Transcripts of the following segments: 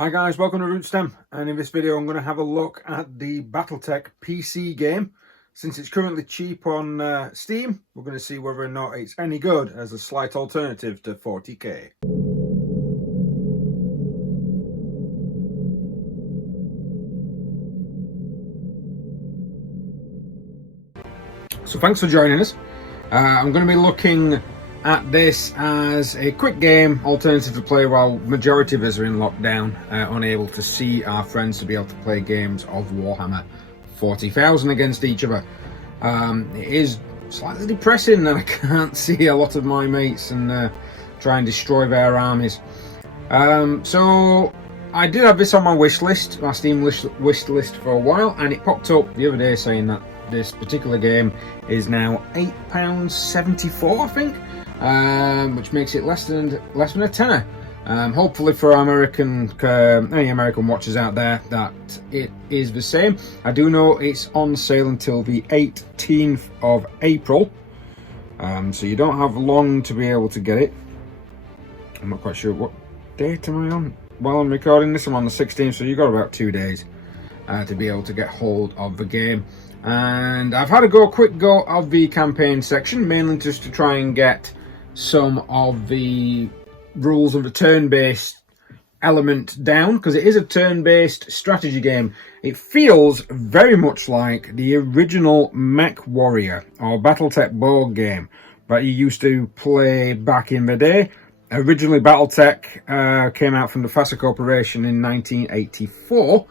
Hi guys, welcome to Rootstem, and in this video I'm going to have a look at the Battletech PC game. Since it's currently cheap on Steam, we're going to see whether or not it's any good as a slight alternative to 40k. So thanks for joining us. I'm going to be looking at this as a quick game alternative to play while majority of us are in lockdown, unable to see our friends to be able to play games of Warhammer 40,000 against each other. It is slightly depressing that I can't see a lot of my mates and try and destroy their armies. So I did have this on my wish list, my Steam wish list for a while, and it popped up the other day saying that this particular game is now £8.74, I think. Which makes it less than a tenner. Hopefully for any American watchers out there that it is the same. I do know it's on sale until the 18th of April, so you don't have long to be able to get it. I'm not quite sure what date am I on. While I'm recording this, I'm on the 16th, so you've got about 2 days to be able to get hold of the game. And I've had a quick go of the campaign section, mainly just to try and get some of the rules of the turn-based element down, because it is a turn-based strategy game. It feels very much like the original Mechwarrior or Battletech board game that you used to play back in the day. Originally, Battletech came out from the FASA Corporation in 1984.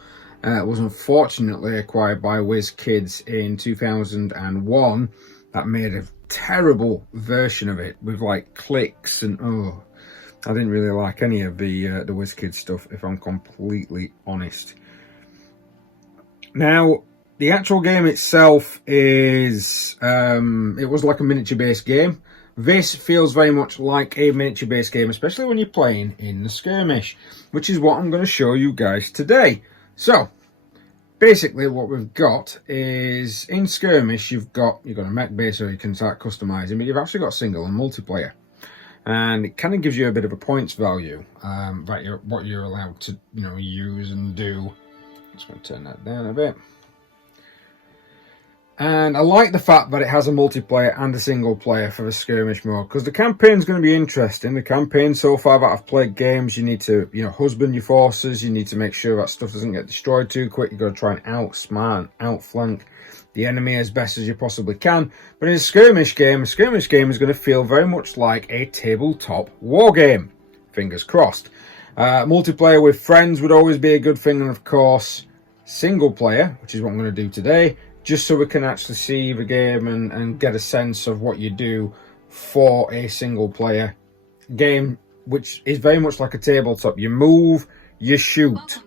It was unfortunately acquired by WizKids in 2001. That made a terrible version of it with like clicks and I didn't really like any of the WizKids stuff, if I'm completely honest. Now, the actual game itself is it was like a miniature based game. This feels very much like a miniature based game, especially when you're playing in the Skirmish, which is what I'm going to show you guys today. So basically what we've got is, in Skirmish, you've got a mech base so you can start customizing, but you've actually got single and multiplayer. And it kind of gives you a bit of a points value, what you're allowed to use and do. Just going to turn that down a bit. And I like the fact that it has a multiplayer and a single player for the Skirmish mode, because the campaign's going to be interesting. The campaign so far that I've played games, you need to husband your forces, you need to make sure that stuff doesn't get destroyed too quick. You've got to try and outsmart and outflank the enemy as best as you possibly can. But in a Skirmish game is going to feel very much like a tabletop war game. Fingers crossed. Multiplayer with friends would always be a good thing, and of course single player, which is what I'm going to do today, just so we can actually see the game and get a sense of what you do for a single player game, which is very much like a tabletop. You move, you shoot.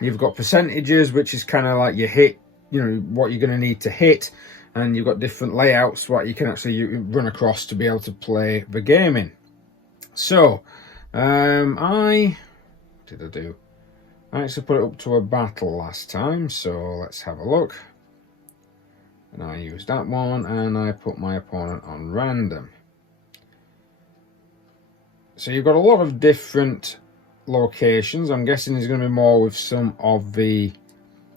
You've got percentages, which is kind of like you hit, what you're going to need to hit, and you've got different layouts what you can actually run across to be able to play the game in. So, I actually put it up to a battle last time, so let's have a look. And I used that one, and I put my opponent on random. So you've got a lot of different locations. I'm guessing there's going to be more with some of the,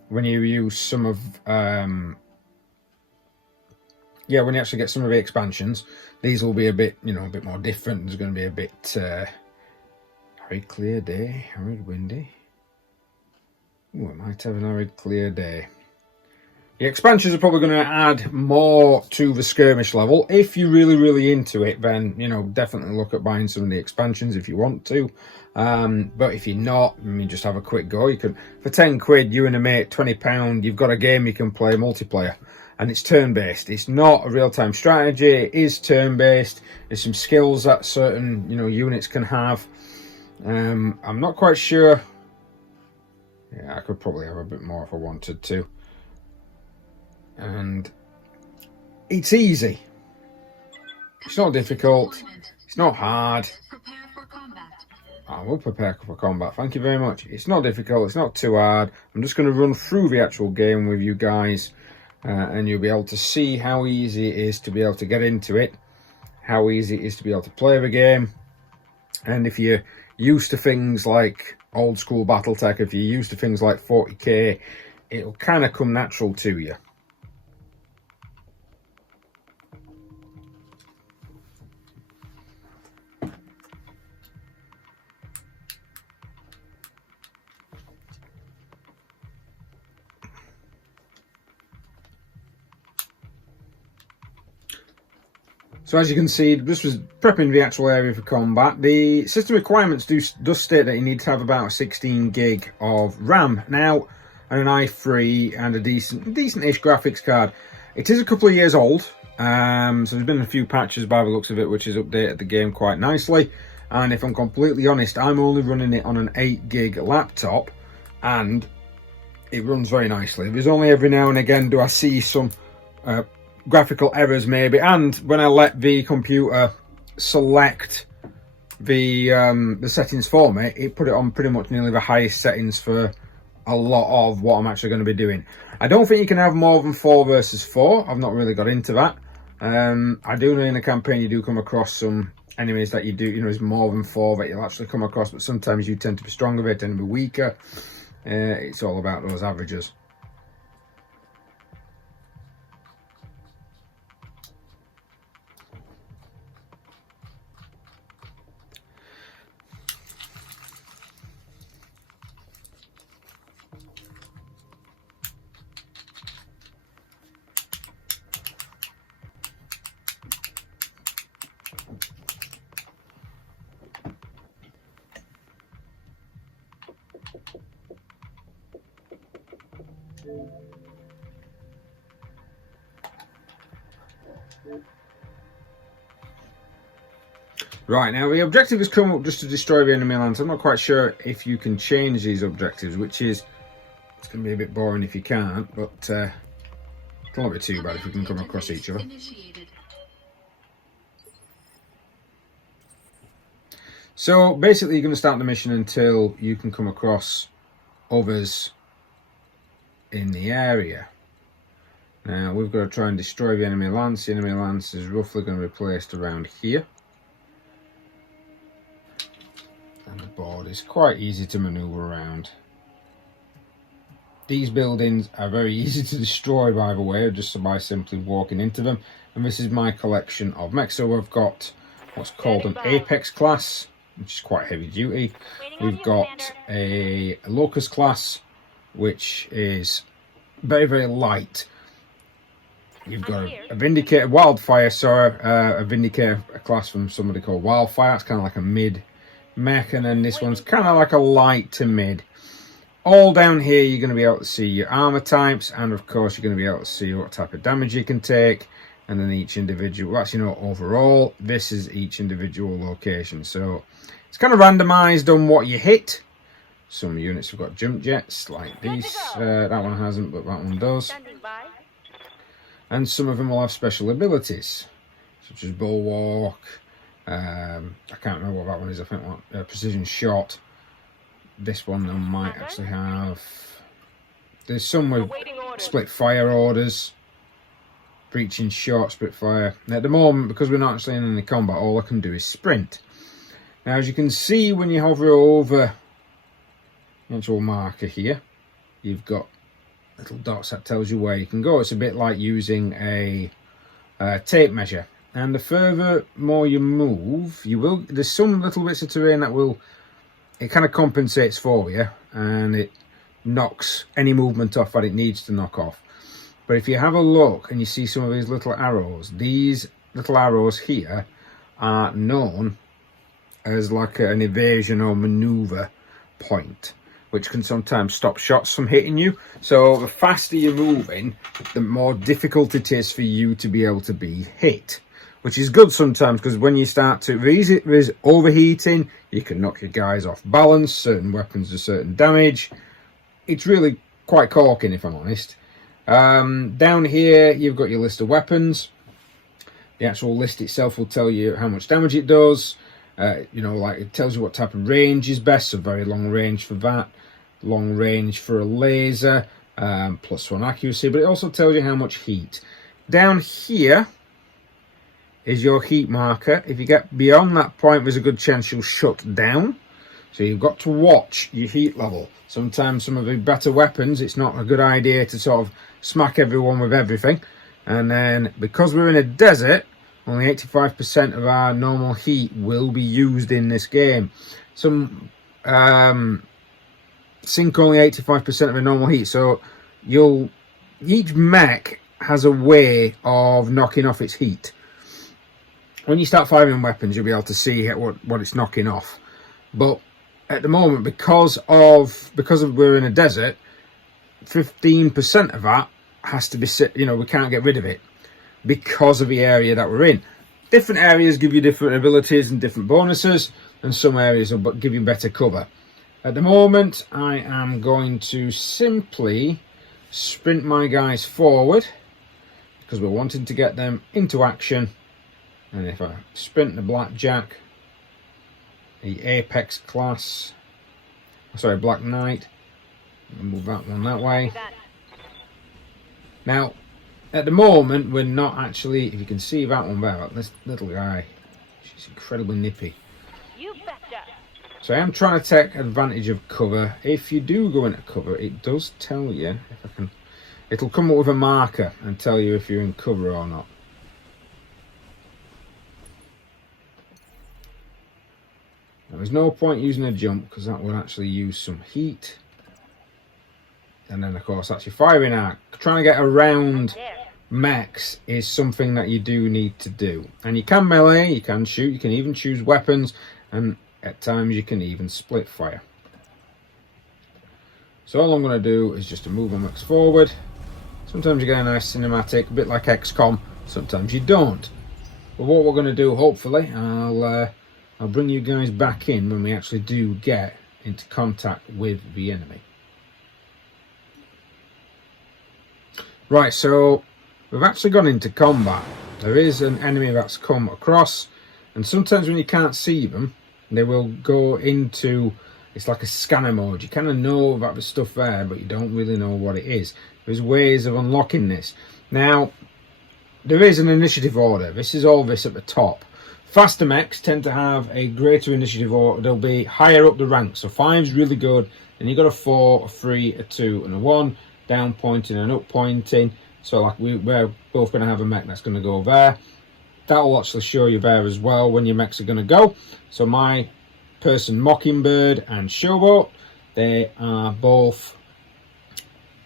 when you use some of, when you actually get some of the expansions, these will be a bit, a bit more different. There's going to be a bit, very clear day, arid windy. Oh, it might have an arid clear day. The expansions are probably going to add more to the Skirmish level. If you're really into it, then, definitely look at buying some of the expansions if you want to. But if you're not, just have a quick go. You can, for 10 quid, you and a mate, £20, you've got a game you can play multiplayer. And it's turn-based. It's not a real-time strategy. It is turn-based. There's some skills that certain, units can have. I'm not quite sure. Yeah, I could probably have a bit more if I wanted to. And it's easy. It's not difficult. It's not hard. I will prepare for combat. Thank you very much. It's not difficult. It's not too hard. I'm just going to run through the actual game with you guys, and you'll be able to see how easy it is to be able to get into it, how easy it is to be able to play the game. And if you're used to things like old school Battletech, if you're used to things like 40k, it'll kind of come natural to you. So as you can see, this was prepping the actual area for combat. The system requirements does state that you need to have about 16 gig of RAM now, and an i3 and a decent-ish graphics card. It is a couple of years old, so there's been a few patches by the looks of it, which has updated the game quite nicely. And if I'm completely honest, I'm only running it on an 8 gig laptop, and it runs very nicely. There's only every now and again do I see some graphical errors maybe, and when I let the computer select the settings for me, it put it on pretty much nearly the highest settings for a lot of what I'm actually going to be doing. I don't think you can have more than 4 versus 4. I've not really got into that. I do know in a campaign you do come across some enemies that you do, you know, there's more than 4 that you'll actually come across, but sometimes you tend to be stronger, they tend to be weaker. It's all about those averages. Right, now the objective has come up just to destroy the enemy lands. I'm not quite sure if you can change these objectives, which is, it's going to be a bit boring if you can't, but it won't be too bad if we can come across each other. So basically you're going to start the mission until you can come across others in the area. Now we've got to try and destroy the enemy lance. The enemy lance is roughly going to be placed around here. And the board is quite easy to maneuver around. These buildings are very easy to destroy, by the way, just by simply walking into them. And this is my collection of mechs. So we've got what's called an Apex class, which is quite heavy duty. We've got a Locust class, which is very, very light. You've got a Vindicator, Wildfire, sorry, a Vindicator class from somebody called Wildfire. It's kind of like a mid mech, and then this one's kind of like a light to mid. All down here you're going to be able to see your armor types, and of course you're going to be able to see what type of damage you can take, and then each individual, that's, you know, overall this is each individual location. So it's kind of randomized on what you hit. Some units have got jump jets like these, that one hasn't, but that one does. And some of them will have special abilities such as bulwark. I can't remember what that one is. I think precision shot. This one might actually have. There's some with split fire orders, breaching shot, split fire. Now, at the moment, because we're not actually in any combat, all I can do is sprint. Now, as you can see, when you hover over the actual marker here, you've got little dots that tells you where you can go. It's a bit like using a tape measure. And the further more you move, there's some little bits of terrain that it kind of compensates for you, and it knocks any movement off that it needs to knock off. But if you have a look and you see some of these little arrows, these little arrows here are known as like an evasion or maneuver point, which can sometimes stop shots from hitting you. So the faster you're moving, the more difficult it is for you to be able to be hit. Which is good sometimes, because when you start to, there's overheating, you can knock your guys off balance, certain weapons do certain damage. It's really quite corking, if I'm honest. Down here, you've got your list of weapons. The actual list itself will tell you how much damage it does. You know, like it tells you what type of range is best, so very long range for that. Long range for a laser, +1 accuracy, but it also tells you how much heat. Down here is your heat marker. If you get beyond that point, there's a good chance you'll shut down. So you've got to watch your heat level. Sometimes some of the better weapons, it's not a good idea to sort of smack everyone with everything. And then because we're in a desert, only 85% of our normal heat will be used in this game. Some sink only 85% of a normal heat, so each mech has a way of knocking off its heat. When you start firing weapons, you'll be able to see what it's knocking off. But at the moment, because we're in a desert, 15% of that has to be, we can't get rid of it because of the area that we're in. Different areas give you different abilities and different bonuses, and some areas will give you better cover. At the moment, I am going to simply sprint my guys forward because we're wanting to get them into action. And if I sprint the Blackjack, the Apex class, sorry, Black Knight, move that one that way. Now, at the moment, we're not actually, if you can see that one there, this little guy, she's incredibly nippy. So I am trying to take advantage of cover. If you do go into cover, it does tell you, if I can, it'll come up with a marker and tell you if you're in cover or not. Now, there's no point using a jump because that will actually use some heat. And then, of course, that's your firing arc. Trying to get around mechs is something that you do need to do. And you can melee, you can shoot, you can even choose weapons, and at times you can even split fire. So all I'm going to do is just to move my mechs forward. Sometimes you get a nice cinematic, a bit like XCOM, sometimes you don't. But what we're going to do, hopefully, I'll bring you guys back in when we actually do get into contact with the enemy. Right, so we've actually gone into combat. There is an enemy that's come across, and sometimes when you can't see them, they will go into, it's like a scanner mode. You kind of know about the stuff there, but you don't really know what it is. There's ways of unlocking this. Now, there is an initiative order. This is all this at the top. Faster mechs tend to have a greater initiative order. They'll be higher up the ranks. So 5's really good. Then you've got a 4, a 3, a 2, and a 1. Down pointing and up pointing. So like we're both going to have a mech that's going to go there. That'll actually show you there as well when your mechs are going to go. So my person Mockingbird and Showboat, they are both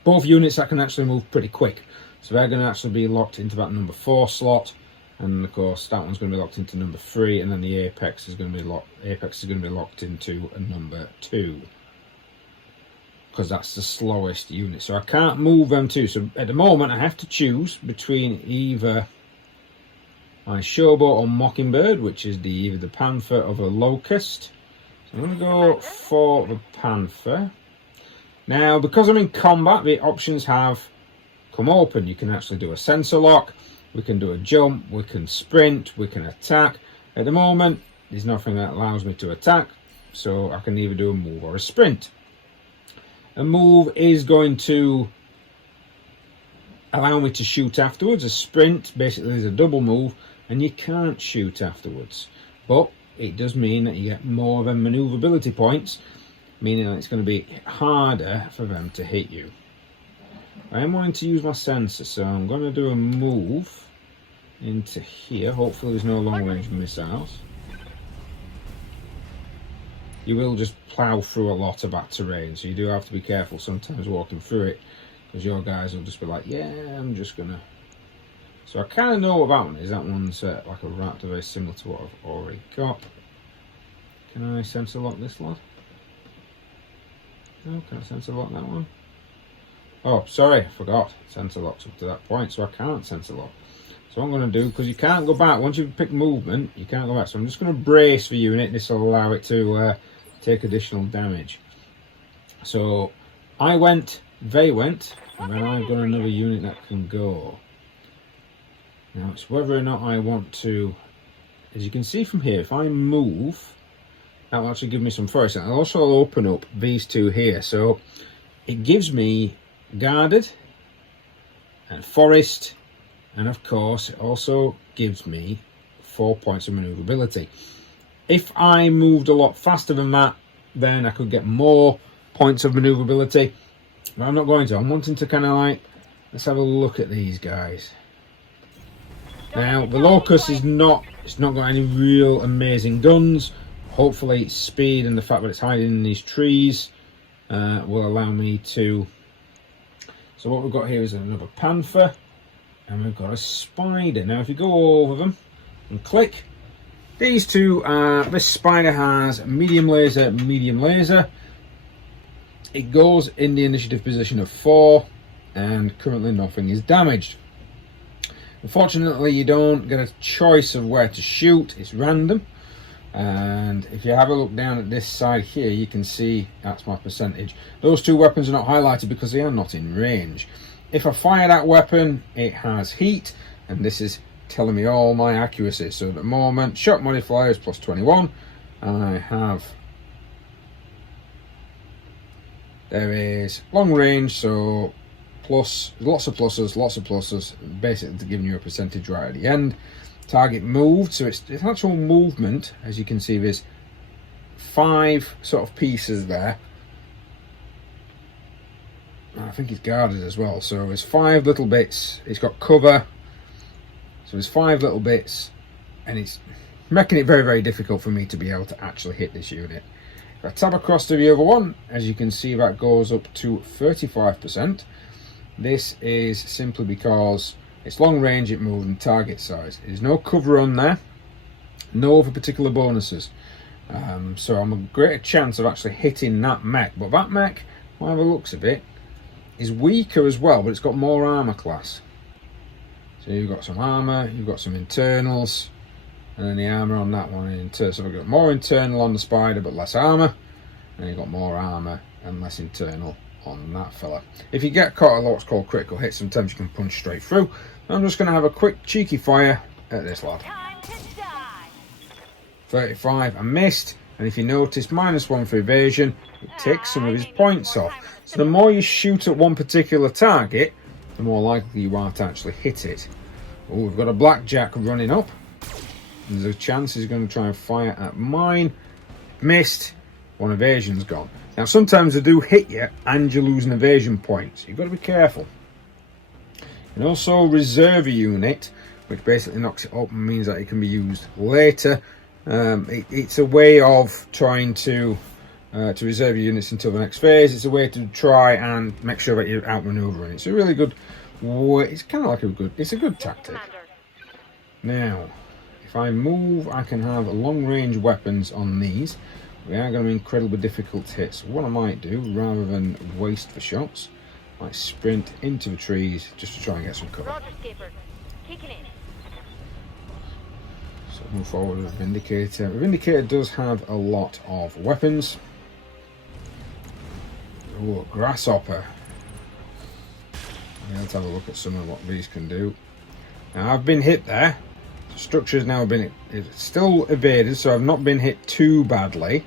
units that can actually move pretty quick. So they're going to actually be locked into that number 4 slot. And of course that one's going to be locked into number 3, and then the Apex is going to be locked into a number 2. Because that's the slowest unit, so I can't move them too. So at the moment I have to choose between either my Showboat or Mockingbird, which is either the Panther or the Locust. So I'm going to go for the Panther. Now, because I'm in combat, the options have come open. You can actually do a sensor lock, we can do a jump, we can sprint, we can attack. At the moment there's nothing that allows me to attack, so I can either do a move or a sprint. A move is going to allow me to shoot afterwards. A sprint basically is a double move and you can't shoot afterwards, but it does mean that you get more of them maneuverability points, meaning that it's going to be harder for them to hit you. I am wanting to use my sensor, so I'm going to do a move into here. Hopefully there's no long range missiles. You will just plough through a lot of that terrain, so you do have to be careful sometimes walking through it, because your guys will just be like, yeah, I'm just gonna. So I kind of know what that one is. That one's like a Raptor, very similar to what I've already got. Can I sensor lock this lad? No, can't sensor lock that one. Oh, sorry, I forgot. Sensor locks up to that point, so I can't sensor lock. So what I'm going to do, because you can't go back, once you've picked movement, you can't go back. So I'm just going to brace the unit. This will allow it to take additional damage. So I went, they went, and then I've got another unit that can go. Now it's whether or not I want to, as you can see from here, if I move, that will actually give me some forest. And I'll also open up these two here. So it gives me guarded and forest, and of course it also gives me 4 points of maneuverability. If I moved a lot faster than that, then I could get more points of maneuverability. But I'm not going to. I'm wanting to kind of like, let's have a look at these guys. Now, the Locust is not, it's not got any real amazing guns. Hopefully its speed and the fact that it's hiding in these trees will allow me to... So what we've got here is another Panther, and we've got a Spider. Now if you go over them and click, these two are, this Spider has medium laser, medium laser. It goes in the initiative position of 4, and currently nothing is damaged. Unfortunately, you don't get a choice of where to shoot, it's random. And if you have a look down at this side here, you can see that's my percentage. Those two weapons are not highlighted because they are not in range. If I fire that weapon, it has heat, and this is telling me all my accuracy. So at the moment, shot modifier is plus 21, and I have, there is long range, so plus, lots of pluses, basically giving you a percentage right at the end. Target moved, so it's actual movement. As you can see, there's 5 sort of pieces there. I think it's guarded as well, so there's 5 little bits. It's got cover, so there's 5 little bits, and it's making it very, very difficult for me to be able to actually hit this unit. If I tab across to the other one, as you can see, that goes up to 35%. This is simply because it's long range, it moves, and target size. There's no cover on there, no other particular bonuses. So I'm a greater chance of actually hitting that mech. But that mech, by the looks of it, is weaker as well, but it's got more armor class. So you've got some armor, you've got some internals, and then the armor on that one. So we've got more internal on the Spider, but less armor. And you've got more armor and less internal on that fella. If you get caught at what's called critical hit, sometimes you can punch straight through. I'm just going to have a quick cheeky fire at this lad. 35, I missed, and if you notice, -1 for evasion, it takes some of his points off. So the more you shoot at one particular target, the more likely you are to actually hit it. Oh, we've got a blackjack running up. There's a chance he's going to try and fire at mine. Missed. 1 evasion's gone. Now sometimes they do hit you and you lose an evasion point, so you've got to be careful. And also reserve a unit, which basically knocks it up and means that it can be used later. It's a way of trying to reserve your units until the next phase. It's a way to try and make sure that you're outmaneuvering. It's a really good way. It's kind of like it's a good tactic. Now, if I move, I can have long range weapons on these. They are going to be incredibly difficult to hit. So what I might do, rather than waste the shots, I might sprint into the trees just to try and get some cover. So move forward with Vindicator. The Vindicator does have a lot of weapons. Oh, Grasshopper. Yeah, let's have a look at some of what these can do. Now I've been hit there. The structure has now been, it's still evaded, so I've not been hit too badly.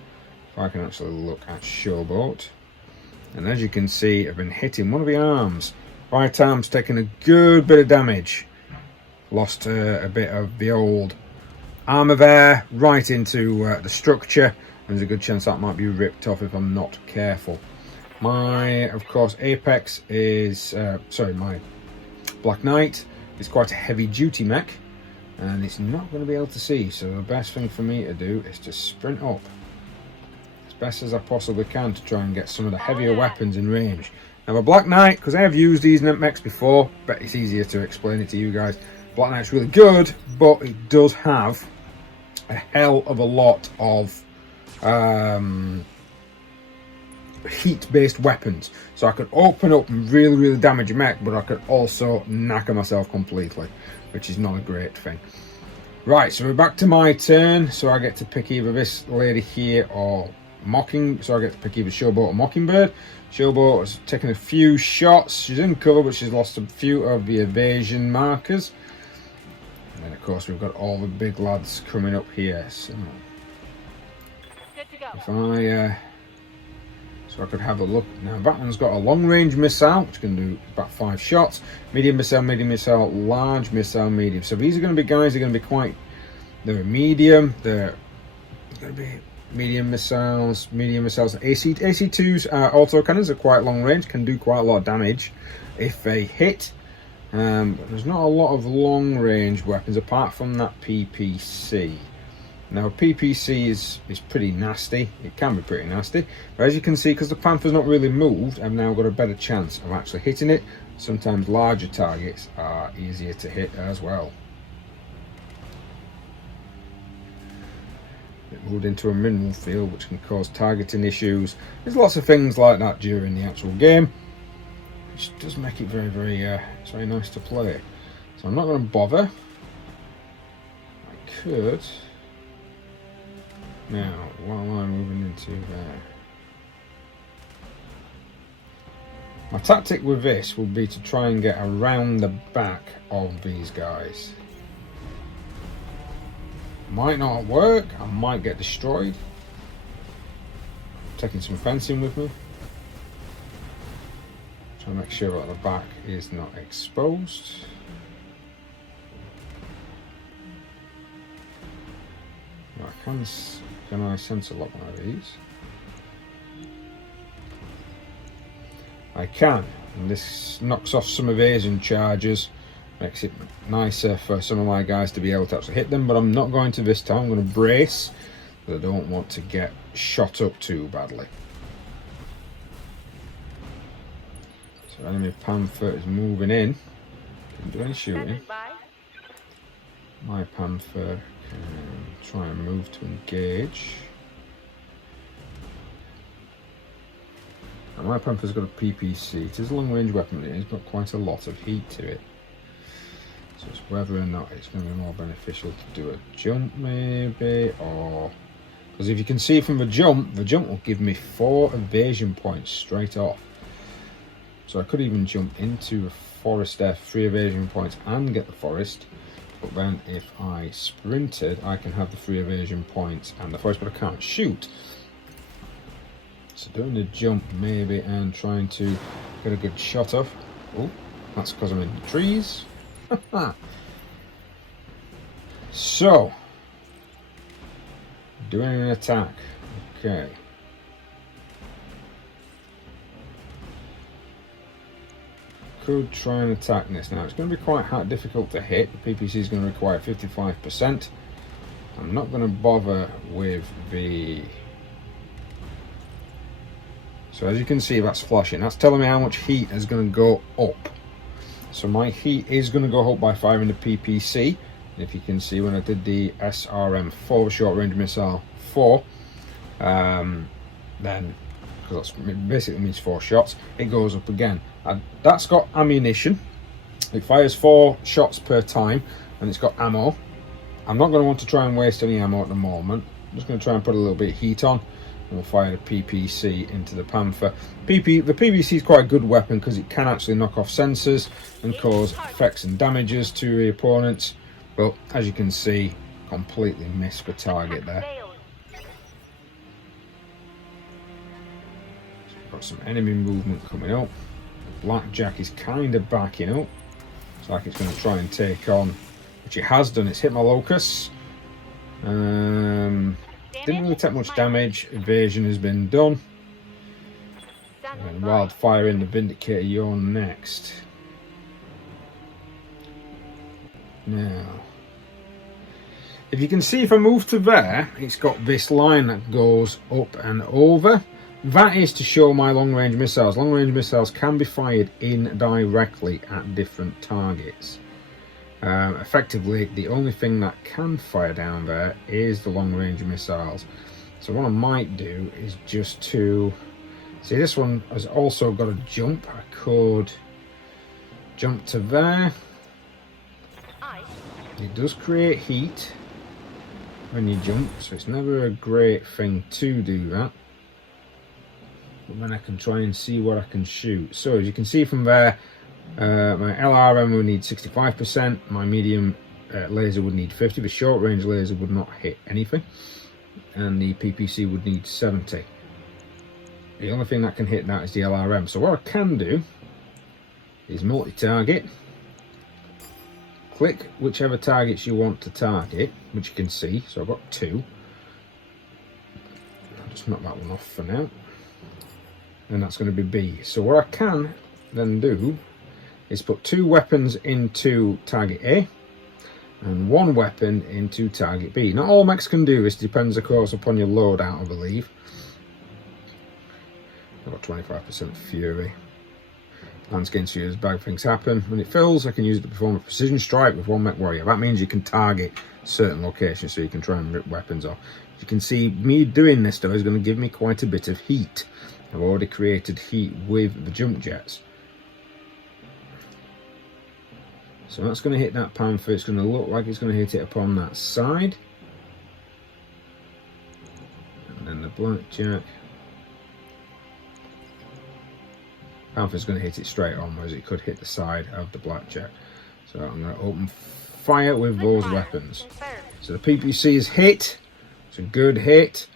If I can actually look at Showboat. And as you can see, I've been hitting one of the arms. Right arm's taken a good bit of damage. Lost a bit of the old armor there, right into the structure. And there's a good chance that might be ripped off if I'm not careful. My, of course, Apex is, my Black Knight is quite a heavy duty mech. And it's not going to be able to see. So the best thing for me to do is to sprint up as best as I possibly can to try and get some of the heavier weapons in range. Now a Black Knight, because I have used these mechs before, but it's easier to explain it to you guys. Black Knight's really good, but it does have a hell of a lot of heat-based weapons. So I could open up and really, really damage a mech, but I could also knacker myself completely, which is not a great thing. Right, so we're back to my turn. So I get to pick either this lady here or so I get to pick either Showboat or Mockingbird. Showboat has taken a few shots. She's in cover, but she's lost a few of the evasion markers. And then, of course, we've got all the big lads coming up here. So if so I could have a look. Now, that one's got a long-range missile, which can do about 5 shots. Medium missile, large missile, medium. So these are going to be guys who are going to be quite... They're medium. They're going to be medium missiles. AC2s autocannons are quite long range, can do quite a lot of damage if they hit. But there's not a lot of long range weapons apart from that PPC. Now PPC is pretty nasty, it can be pretty nasty, but as you can see, because the Panther's not really moved, I've now got a better chance of actually hitting it. Sometimes larger targets are easier to hit as well. It moved into a mineral field, which can cause targeting issues. There's lots of things like that during the actual game, which does make it very, it's very nice to play. So I'm not going to bother. I could. Now, what am I moving into there? My tactic with this will be to try and get around the back of these guys. Might not work, I might get destroyed. Taking some fencing with me. Try to make sure that the back is not exposed. Can I sensor lock one of these? I can, and this knocks off some evasion charges, makes it nicer for some of my guys to be able to actually hit them, but I'm not going to this time. I'm going to brace, because I don't want to get shot up too badly. So enemy Panther is moving in. Didn't do any shooting. My Panther can try and move to engage. And my Panther's got a PPC. It is a long range weapon, but it's got quite a lot of heat to it. So it's whether or not it's going to be more beneficial to do a jump maybe, or... Because if you can see from the jump will give me 4 evasion points straight off. So I could even jump into a forest there for 3 evasion points and get the forest. But then if I sprinted, I can have the 3 evasion points and the forest, but I can't shoot. So doing the jump maybe and trying to get a good shot off. Oh, that's because I'm in the trees. So, doing an attack. Okay. Could try and attack this. Now it's going to be quite difficult to hit. The PPC is going to require 55%. I'm not going to bother with the... So as you can see, that's flashing. That's telling me how much heat is going to go up. So my heat is going to go up by firing the PPC. If you can see, when I did the SRM4, short range missile 4, then, because that basically means 4 shots, it goes up again. That's got ammunition. It fires 4 shots per time, and it's got ammo. I'm not going to want to try and waste any ammo at the moment. I'm just going to try and put a little bit of heat on, and we'll fire the PPC into the Panther. The PPC is quite a good weapon because it can actually knock off sensors and cause effects and damages to the opponents. But as you can see, completely missed the target there. So we've got some enemy movement coming up. Blackjack is kind of backing up. It's like it's going to try and take on, which it has done. It's hit my locus. Didn't really take much damage. Evasion has been done. And wildfire in the Vindicator, you're next. Now, if you can see, if I move to there, it's got this line that goes up and over. That is to show my long-range missiles. Long-range missiles can be fired indirectly at different targets. Effectively, the only thing that can fire down there is the long-range missiles. So what I might do is just to... See, this one has also got a jump. I could jump to there. It does create heat when you jump, so it's never a great thing to do that. But then I can try and see what I can shoot. So as you can see from there, my LRM would need 65%, my medium laser would need 50%, the short range laser would not hit anything, and the PPC would need 70%. The only thing that can hit that is the LRM. So what I can do is multi-target. Click whichever targets you want to target, which you can see. So I've got 2. just knock that one off for now. And that's going to be B. So what I can then do is put 2 weapons into target A and 1 weapon into target B. Not all mechs can do this, depends of course upon your loadout, I believe. I've got 25% Fury. Lance against you as bad things happen. When it fills, I can use it to perform a precision strike with 1 Mechwarrior. That means you can target certain locations, so you can try and rip weapons off. As you can see, me doing this though is going to give me quite a bit of heat. I've already created heat with the jump jets. So that's going to hit that Panther. It's going to look like it's going to hit it upon that side. And then the Blackjack. Panther's going to hit it straight on, whereas it could hit the side of the Blackjack. So I'm going to open fire with those weapons. So the PPC is hit. It's a good hit.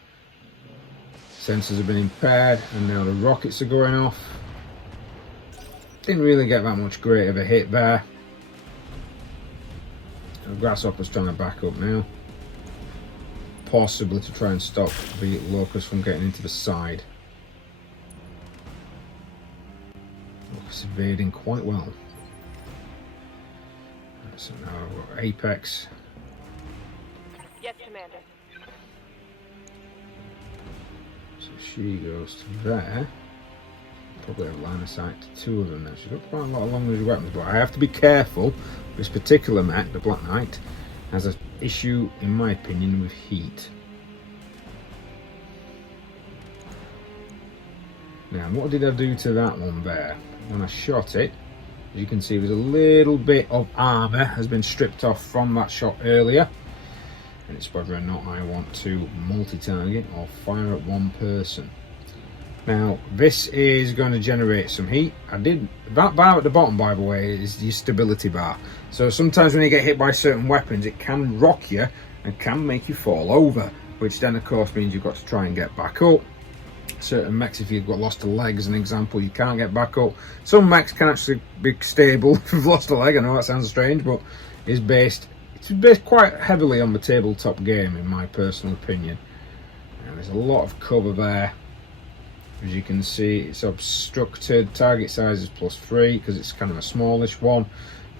Sensors have been impaired, and now the rockets are going off. Didn't really get that much great of a hit there. The Grasshopper's trying to back up now. Possibly to try and stop the Locust from getting into the side. Locust evading quite well. So now we've got Apex. Yes, Commander. So she goes to there. Probably have line of sight to 2 of them now. She's got quite a lot of long range weapons, but I have to be careful. This particular mech, the Black Knight, has an issue, in my opinion, with heat. Now, what did I do to that one there? When I shot it, as you can see, there's a little bit of armour has been stripped off from that shot earlier. And it's whether or not I want to multi-target or fire at one person. Now, this is going to generate some heat. That bar at the bottom, by the way, is the stability bar. So sometimes when you get hit by certain weapons, it can rock you and can make you fall over, which then of course means you've got to try and get back up. Certain mechs, if you've got lost a leg as an example, you can't get back up. Some mechs can actually be stable if you've lost a leg. I know that sounds strange, but it's based quite heavily on the tabletop game, in my personal opinion. And there's a lot of cover there. As you can see, it's obstructed. Target size is +3 because it's kind of a smallish one,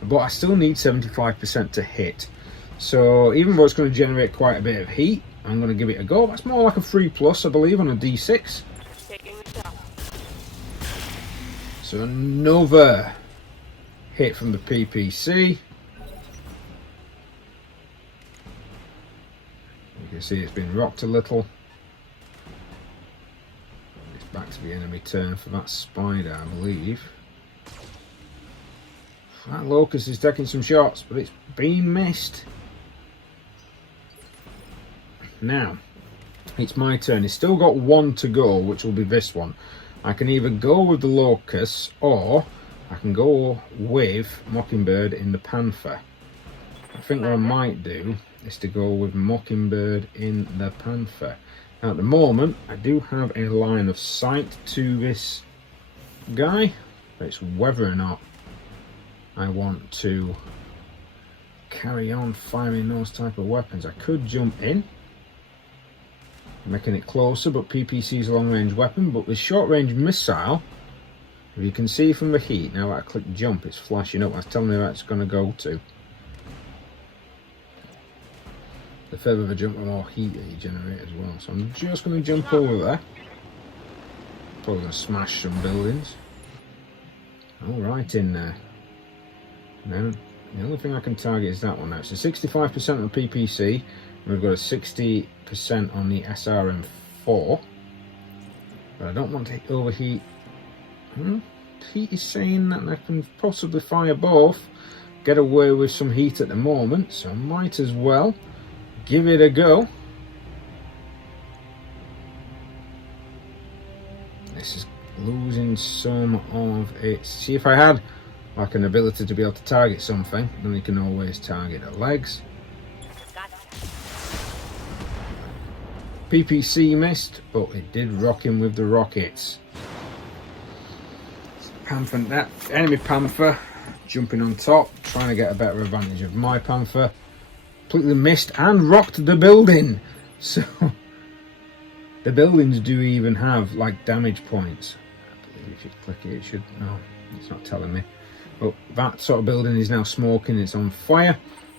but I still need 75% to hit. So even though it's going to generate quite a bit of heat, I'm going to give it a go. That's more like a 3+, I believe, on a D6. So another hit from the PPC. You can see it's been rocked a little. Back to the enemy turn for that spider, I believe. That Locust is taking some shots, but it's been missed. Now, it's my turn. It's still got 1 to go, which will be this one. I can either go with the Locust, or I can go with Mockingbird in the Panther. I think what I might do is to go with Mockingbird in the Panther. Now, at the moment, I do have a line of sight to this guy, but it's whether or not I want to carry on firing those type of weapons. I could jump in, making it closer, but PPC is a long-range weapon. But with short-range missile, if you can see from the heat, now that I click jump, it's flashing up. That's telling me where it's going to go to. The further the jump, the more heat that you generate as well. So I'm just going to jump over there. Probably going to smash some buildings. All right in there. Now, the only thing I can target is that one now. So 65% on the PPC. And we've got a 60% on the SRM4. But I don't want to overheat. Heat is saying that I can possibly fire both. Get away with some heat at the moment. So I might as well give it a go. This is losing some of its... See, if I had like an ability to be able to target something, then you can always target the legs. PPC missed, but it did rock him with the rockets. Panther, that enemy Panther jumping on top, trying to get a better advantage of my Panther. Completely missed and rocked the building. So The buildings do even have like damage points. I believe if you click it, it should. No, it's not telling me. But that sort of building is now smoking. It's on fire.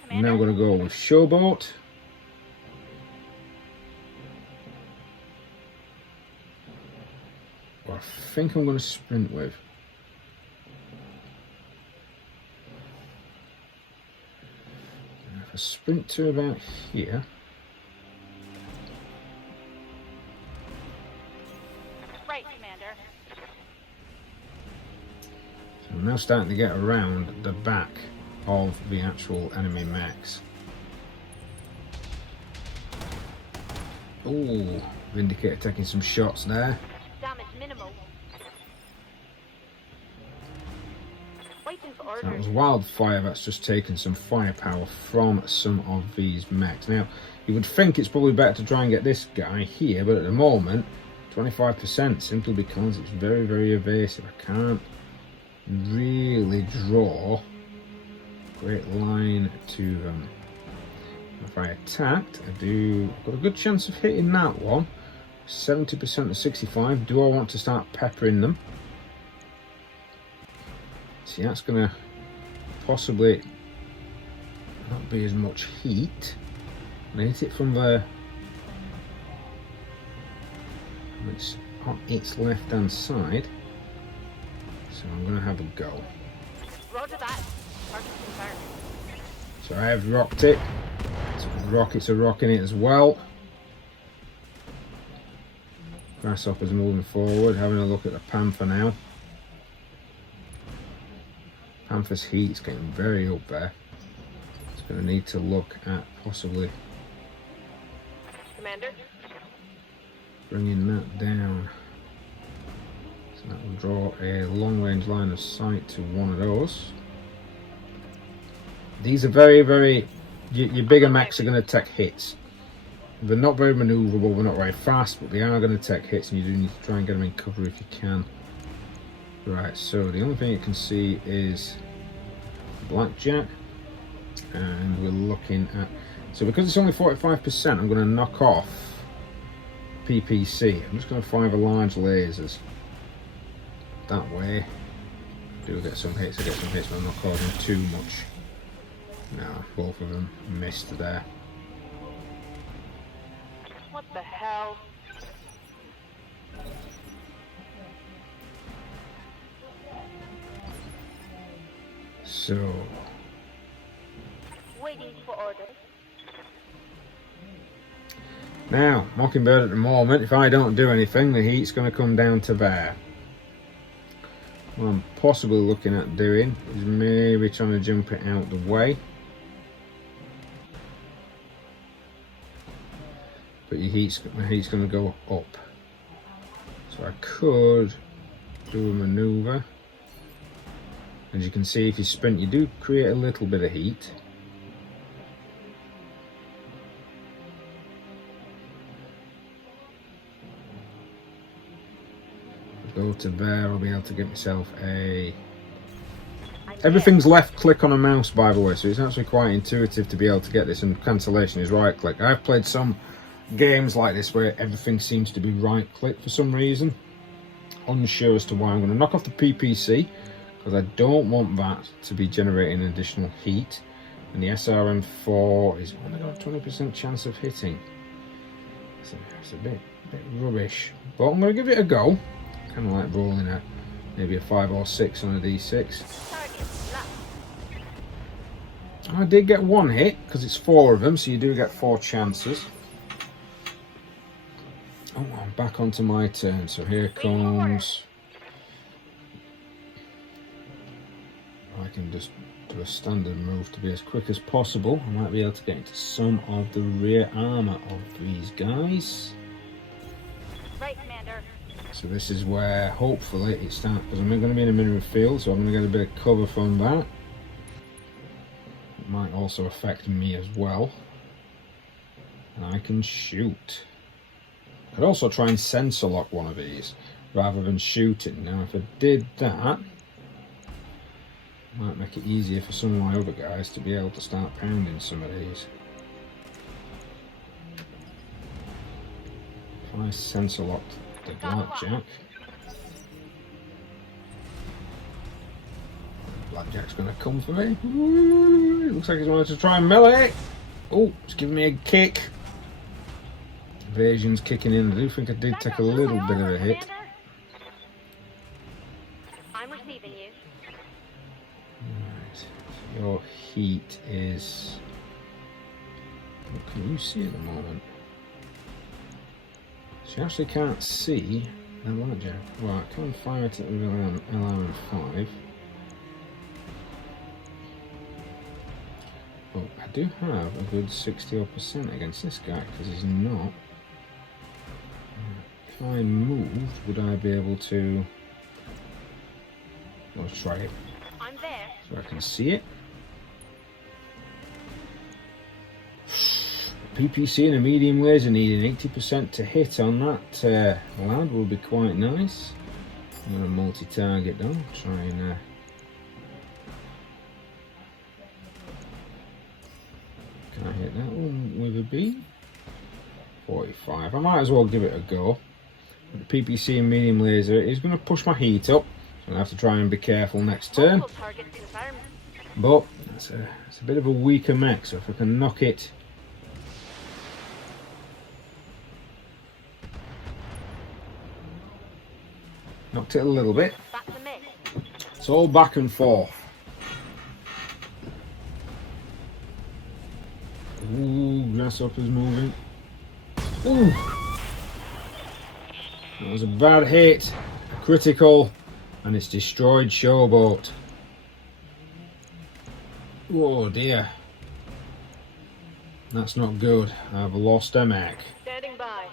I'm now going to go with Showboat. What I think I'm going to sprint with. And if I sprint to about here. Right, Commander. So I'm now starting to get around the back of the actual enemy mechs. Oh, Vindicator taking some shots there. Damage minimal. Waiting for orders. That was Wildfire that's just taken some firepower from some of these mechs. Now, you would think it's probably better to try and get this guy here, but at the moment, 25% simply because it's very, very evasive. I can't really draw a great line to them. If I attacked, I've got a good chance of hitting that one. 70% to 65. Do I want to start peppering them? See, that's going to possibly not be as much heat. I hit it from the... It's on its left hand side. So I'm going to have a go. Roger that. Target confirmed. So I have rocked it. So rockets are rocking it as well. Grasshopper's moving forward, having a look at the Panther now. Panther's heat's getting very up there. It's going to need to look at possibly Commander. bringing that down. So that will draw a long range line of sight to one of those. These are very, very... Your bigger mechs are going to take hits. They're not very manoeuvrable, they're not very fast, but they are going to take hits, and you do need to try and get them in cover if you can. Right, so the only thing you can see is Blackjack, and we're looking at... So because it's only 45%, I'm going to knock off PPC. I'm just going to fire the large lasers. That way, I do get some hits, but I'm not causing too much. No, both of them missed there. What the hell? So... Waiting for orders. Now, Mockingbird at the moment, if I don't do anything, the heat's going to come down to there. What I'm possibly looking at doing is maybe trying to jump it out the way. But the heat's going to go up. So I could do a manoeuvre. As you can see, if you sprint, you do create a little bit of heat. Go to there, I'll be able to get myself a... Everything's left click on a mouse, by the way, so it's actually quite intuitive to be able to get this, and cancellation is right click. I've played some games like this where everything seems to be right click for some reason. Unsure as to why. I'm going to knock off the PPC because I don't want that to be generating additional heat, and the SRM4 is only got a 20% chance of hitting. So it's a bit rubbish, but I'm going to give it a go. Kind of like rolling at maybe a 5 or 6 on a D6. I did get one hit because it's 4 of them, so you do get 4 chances. Oh, I'm back onto my turn, so here comes... I can just do a standard move to be as quick as possible. I might be able to get into some of the rear armour of these guys. Right, Commander. So this is where hopefully it starts, because I'm going to be in a mineral field, so I'm going to get a bit of cover from that. It might also affect me as well. And I can shoot. I'd also try and sensor lock one of these rather than shooting. Now if I did that, it might make it easier for some of my other guys to be able to start pounding some of these. If I sense a lot. The Blackjack. Blackjack's going to come for me. Ooh, it looks like he's wanted to try and melee. Oh, it's giving me a kick. Evasion's kicking in. I do think I did take a little bit of a hit. I'm receiving you. Right. So your heat is... What can you see at the moment? So you actually can't see the Blackjack. Right, I can't fire it with alarm 5. But I do have a good 60% against this guy because he's not. If I moved, would I be able to... Let's try it. I'm there. So I can see it. PPC and a medium laser needing 80% to hit on that lad will be quite nice. I'm going to multi-target though, try and... Can I hit that one with a B? 45. I might as well give it a go. With the PPC and medium laser is going to push my heat up. So I have to try and be careful next turn. But it's a bit of a weaker mech, so if I can knock it... Knocked it a little bit. It's all back and forth. Ooh, Grasshopper's moving. Ooh! That was a bad hit. Critical. And it's destroyed Showboat. Oh dear. That's not good. I've lost a mech. Standing by.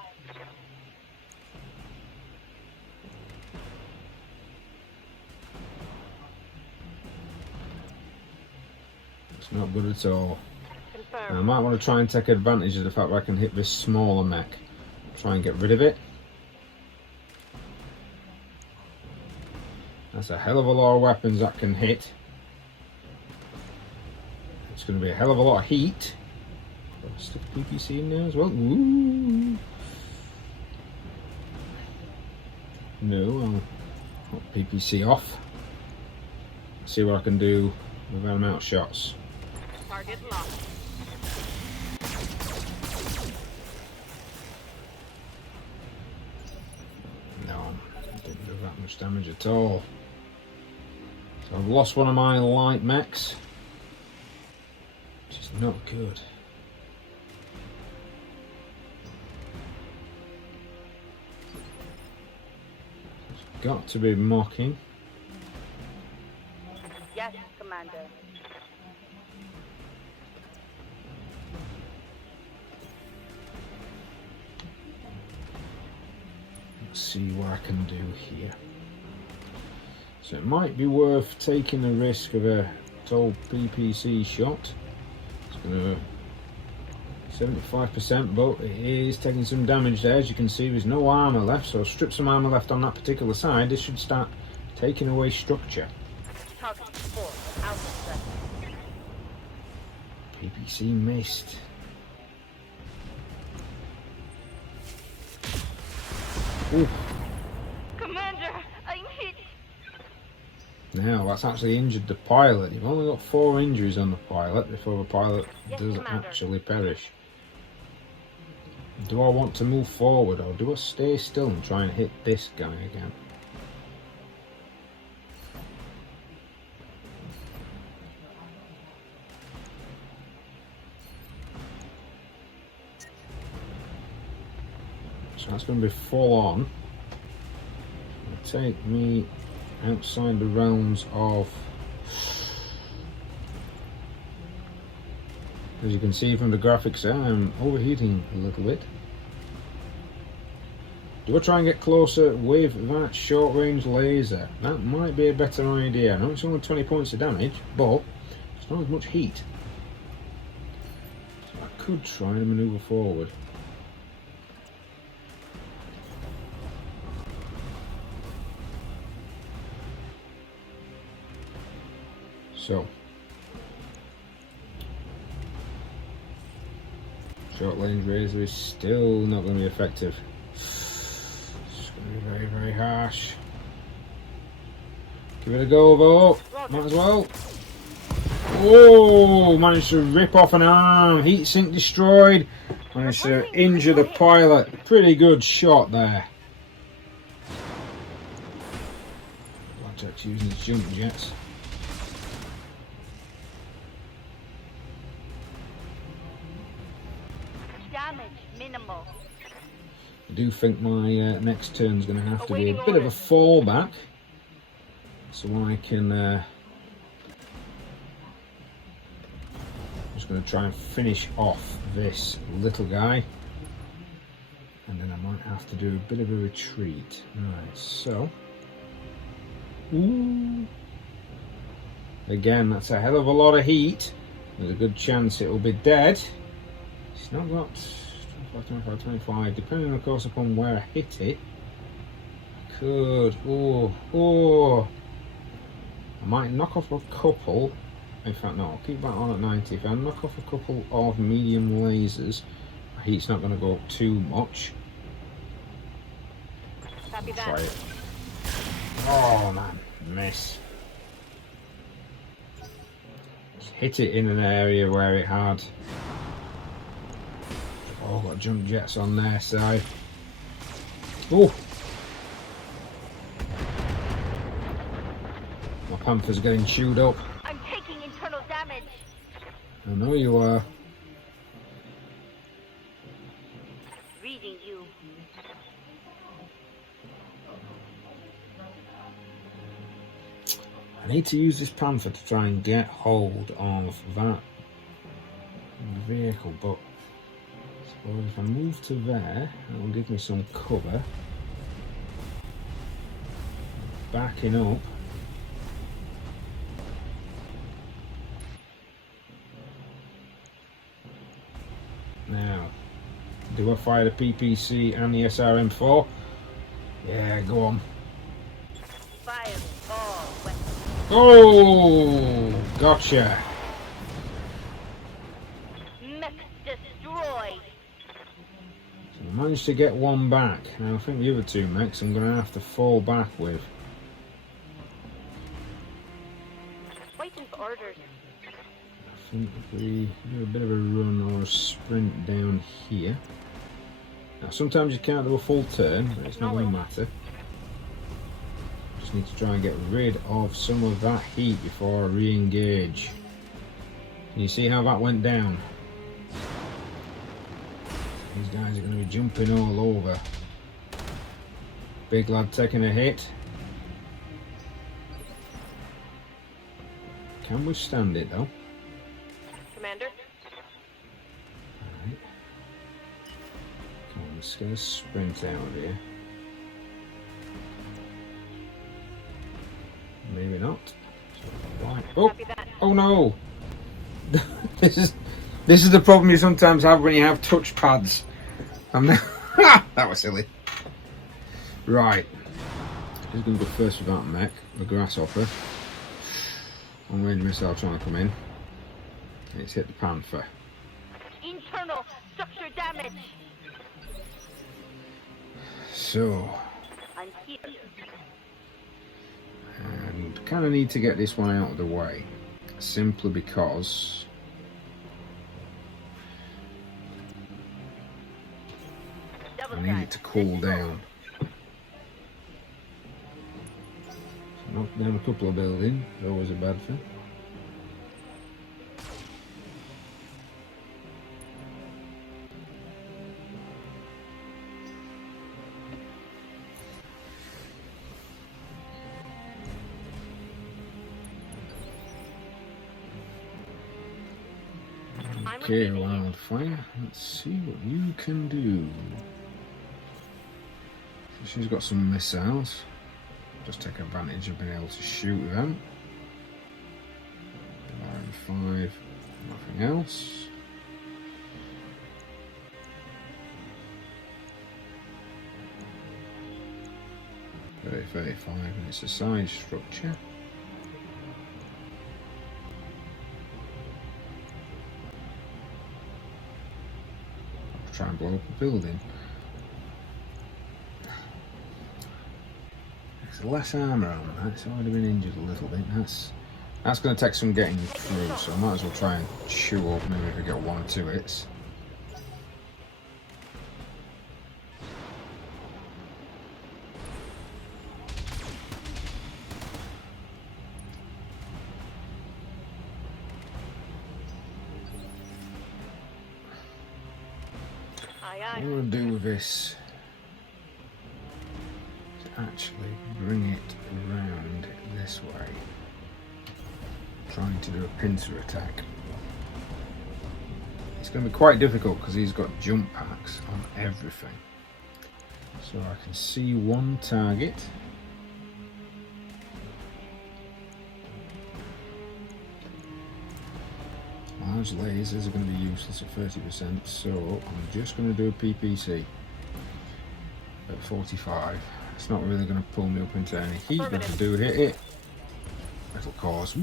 It's not good at all. Confirm. I might want to try and take advantage of the fact that I can hit this smaller mech. Try and get rid of it. That's a hell of a lot of weapons that can hit. It's going to be a hell of a lot of heat. I'll stick PPC in there as well. Ooh. No, I'll put PPC off. See what I can do with them out shots. Target locked. No, didn't do that much damage at all. So I've lost one of my light mechs, which is not good. It's got to be mocking. Yes, Commander. Let's see what I can do here. So it might be worth taking the risk of a old PPC shot. It's going to 75%, but it is taking some damage there. As you can see, there's no armor left, so strip some armor left on that particular side. This should start taking away structure. Target 4. Out of threat. PPC missed. Ooh. Commander, I'm hit. Now that's actually injured the pilot. You've only got 4 injuries on the pilot before the pilot does actually perish. Do I want to move forward or do I stay still and try and hit this guy again? So that's going to be full on. It'll take me outside the realms of, as you can see from the graphics there, I'm overheating a little bit. Do I try and get closer with that short range laser? That might be a better idea. I know it's only 20 points of damage, but it's not as much heat. So I could try and maneuver forward. So, short range razor is still not going to be effective. harsh. Give it a go though. Might as well. Oh, managed to rip off an arm. Heat sink destroyed. Managed to injure the pilot. Pretty good shot there. Blackjack's using his jump jets. Damage minimal. I do think my next turn is going to have to be a bit of a fallback, so I can. I'm just going to try and finish off this little guy, and then I might have to do a bit of a retreat. Right, so. Ooh. Again, that's a hell of a lot of heat. There's a good chance it will be dead. It's not got 25, 25, depending of course upon where I hit it. I could, I might knock off a couple. In fact, no, I'll keep that on at 90. If I knock off a couple of medium lasers, my heat's not going to go up too much. Copy that. Try it. Oh man, miss. Just hit it in an area where it had. Oh, got jump jets on their side. Oh! My Panther's getting chewed up. I'm taking internal damage. I know you are. Reading you. I need to use this Panther to try and get hold of that vehicle, but I suppose if I move to there, that will give me some cover. Backing up. Now, do I fire the PPC and the SRM4? Yeah, go on. Fire all weapons. Oh, gotcha. Mech destroyed. So I managed to get one back. Now I think the other two mechs I'm going to have to fall back with. Waiting for orders. I think if we do a bit of a run or a sprint down here. Now sometimes you can't do a full turn, but it's not going to matter. Just need to try and get rid of some of that heat before I re-engage. Can you see how that went down? These guys are going to be jumping all over. Big lad taking a hit. Can withstand it though. Commander? Alright. Come on, let's get a sprint out of here. Maybe not. Right. Oh! Copy that. Oh no! this is the problem you sometimes have when you have touch pads. That was silly. Right. Who's going to go first with that mech? The grasshopper. Long range missile trying to come in. And it's hit the Panther. Internal structure damage. So, I'm here. and kind of need to get this one out of the way. Simply because I need it to cool down. So knock down a couple of buildings, always a bad thing. Okay, Wildfire, let's see what you can do. So she's got some missiles. Just take advantage of being able to shoot them. 5, nothing else. Very 35, and it's a side structure. Try and blow up a building. There's less armour on that. It's already been injured a little bit. That's going to take some getting through, so I might as well try and chew up. Maybe if we get 1 or 2 hits. What I'm going to do with this is actually bring it around this way, trying to do a pincer attack. It's going to be quite difficult because he's got jump packs on everything. So I can see 1 target. Large lasers are going to be useless at 30%, so I'm just going to do a PPC at 45. It's not really going to pull me up into any heat, but if I do hit it, it'll cause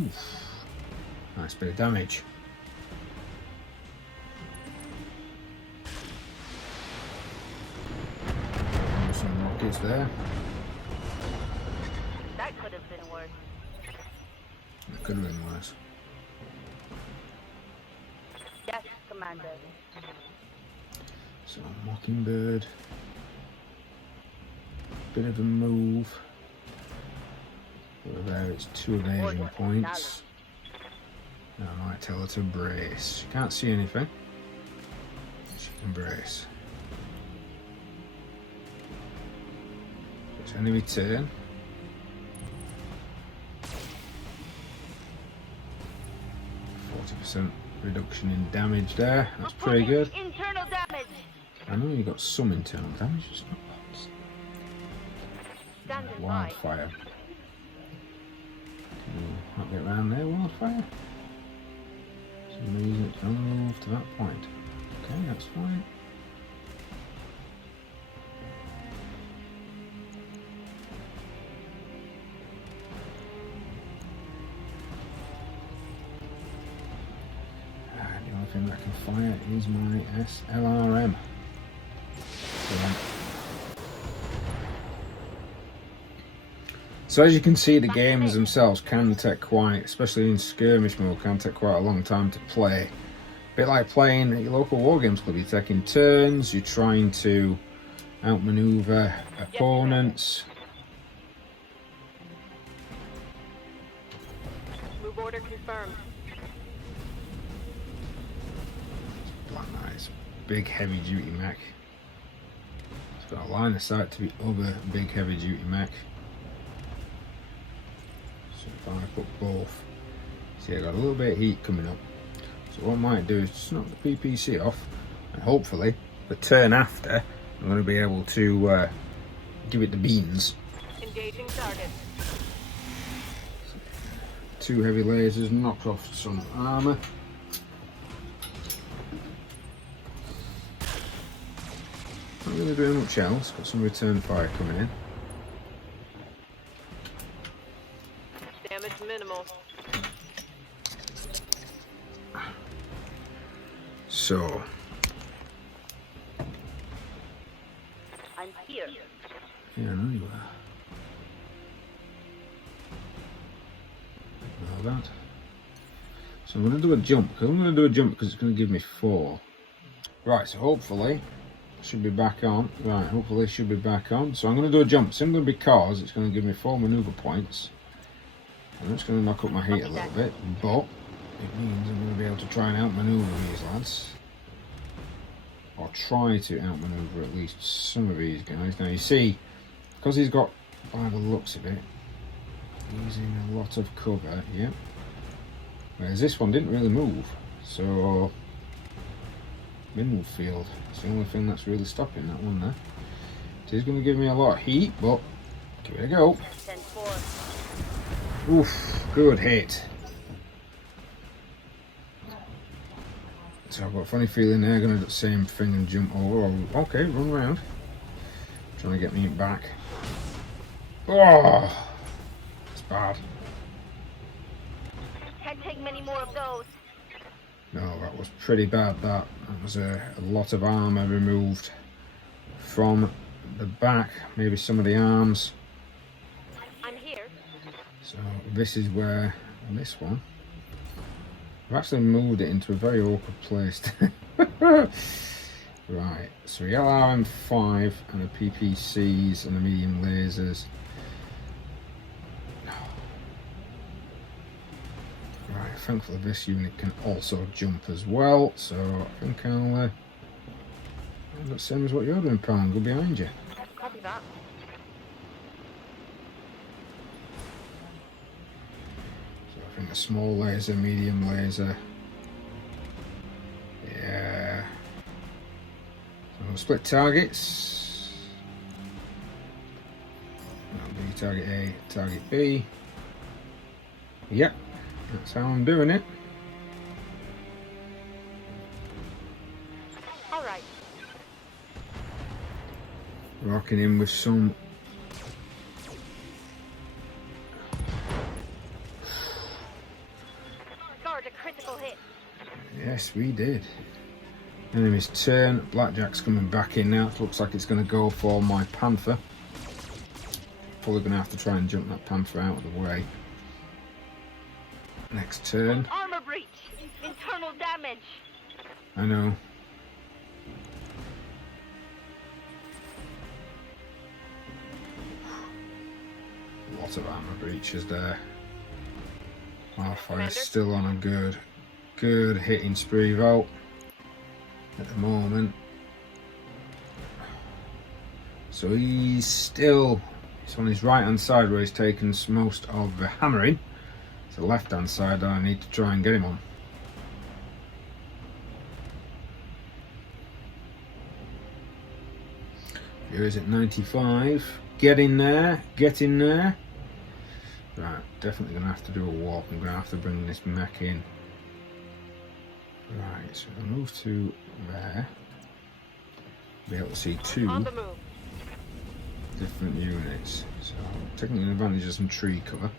nice bit of damage. Some rockets there. That could have been worse. It could have been worse. Yes, Commander. So Mockingbird, bit of a move. Over there, it's 2 evasion points. Now I might tell her to brace. She can't see anything. She can brace. It's enemy turn. 40% reduction in damage there. That's pretty good. Internal damage. I know you got some internal damage. It's not Standing by. wildfire. Can't get around there, wildfire. So I'm using it to only move to that point. Okay, that's fine. The only thing that can fire is my SLRM. So as you can see, the games themselves can take quite, especially in skirmish mode, can take quite a long time to play. A bit like playing at your local war games club. You're taking turns, you're trying to outmaneuver opponents. Move order confirmed. Black Knight's big heavy duty mech. It's got a line of sight to the other big heavy duty mech. So if I put both, see I got a little bit of heat coming up. So what I might do is just knock the PPC off, and hopefully the turn after I'm going to be able to give it the beans. Engaging target. 2 heavy lasers, knock off some armour. Not really doing much else, got some return fire coming in. Damage minimal. So, I'm here. yeah, I know you are. Know that. So I'm going to do a jump. I'm going to do a jump because it's going to give me 4. Right, so hopefully should be back on. Right, hopefully should be back on. So I'm going to do a jump simply because it's going to give me 4 manoeuvre points. I'm just going to knock up my heat a little bit, but it means I'm going to be able to try and outmaneuver these lads. Or try to outmaneuver at least some of these guys. Now you see, because he's got, by the looks of it, using a lot of cover, yep. Whereas this one didn't really move, so mineral field, it's the only thing that's really stopping that one there. It is going to give me a lot of heat, but give it a go. Oof, good hit. So I've got a funny feeling they're going to do the same thing and jump over. Oh, okay, run around. Trying to get me back. Oh, it's bad. Can't take many more of those. No, that was pretty bad. That was a lot of armour removed from the back. Maybe some of the arms. this is where, this one, I've actually moved it into a very awkward place. Right, so we LRM5 and the PPCs and the medium lasers. Right, thankfully this unit can also jump as well, so I think I'll the same as what you're doing, pal, and go behind you. Copy that. So I think a small laser, medium laser. Yeah. So we'll split targets. That'll be target A, target B. Yep, that's how I'm doing it. All right. Rocking in with some Guard a critical hit. yes, we did. Enemy's turn. Blackjack's coming back in now. It looks like it's going to go for my Panther. Probably going to have to try and jump that Panther out of the way. Next turn. Armor breach. Internal damage. I know. Lots of armor breaches there. Our fire's still on a good hitting spree though at the moment. So he's on his right hand side where he's taken most of the hammering. It's the left hand side that I need to try and get him on. Here is at 95. Get in there. Right, definitely going to have to do a walk. I'm going to have to bring this mech in. Right, so I'll move to there. Be able to see two On the move. different units. So taking advantage of some tree cover,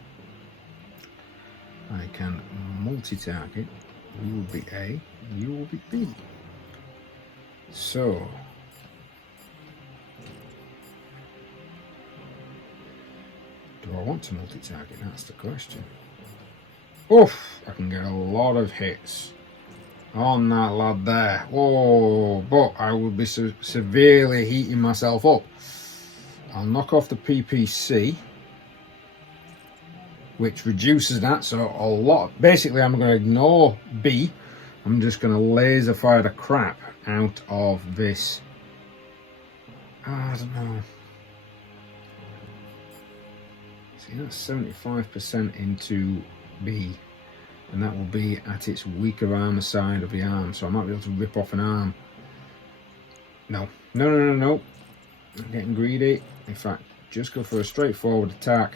I can multi-target. You will be A, you will be B. So do I want to multi-target? That's the question. Oof! I can get a lot of hits on that lad there. Oh, but I will be severely heating myself up. I'll knock off the PPC, which reduces that, so a lot. Basically, I'm going to ignore B. I'm just going to laser fire the crap out of this. I don't know. See, that's 75% into B, and that will be at its weaker armor side of the arm, so I might be able to rip off an arm. No. I'm getting greedy. In fact, just go for a straightforward attack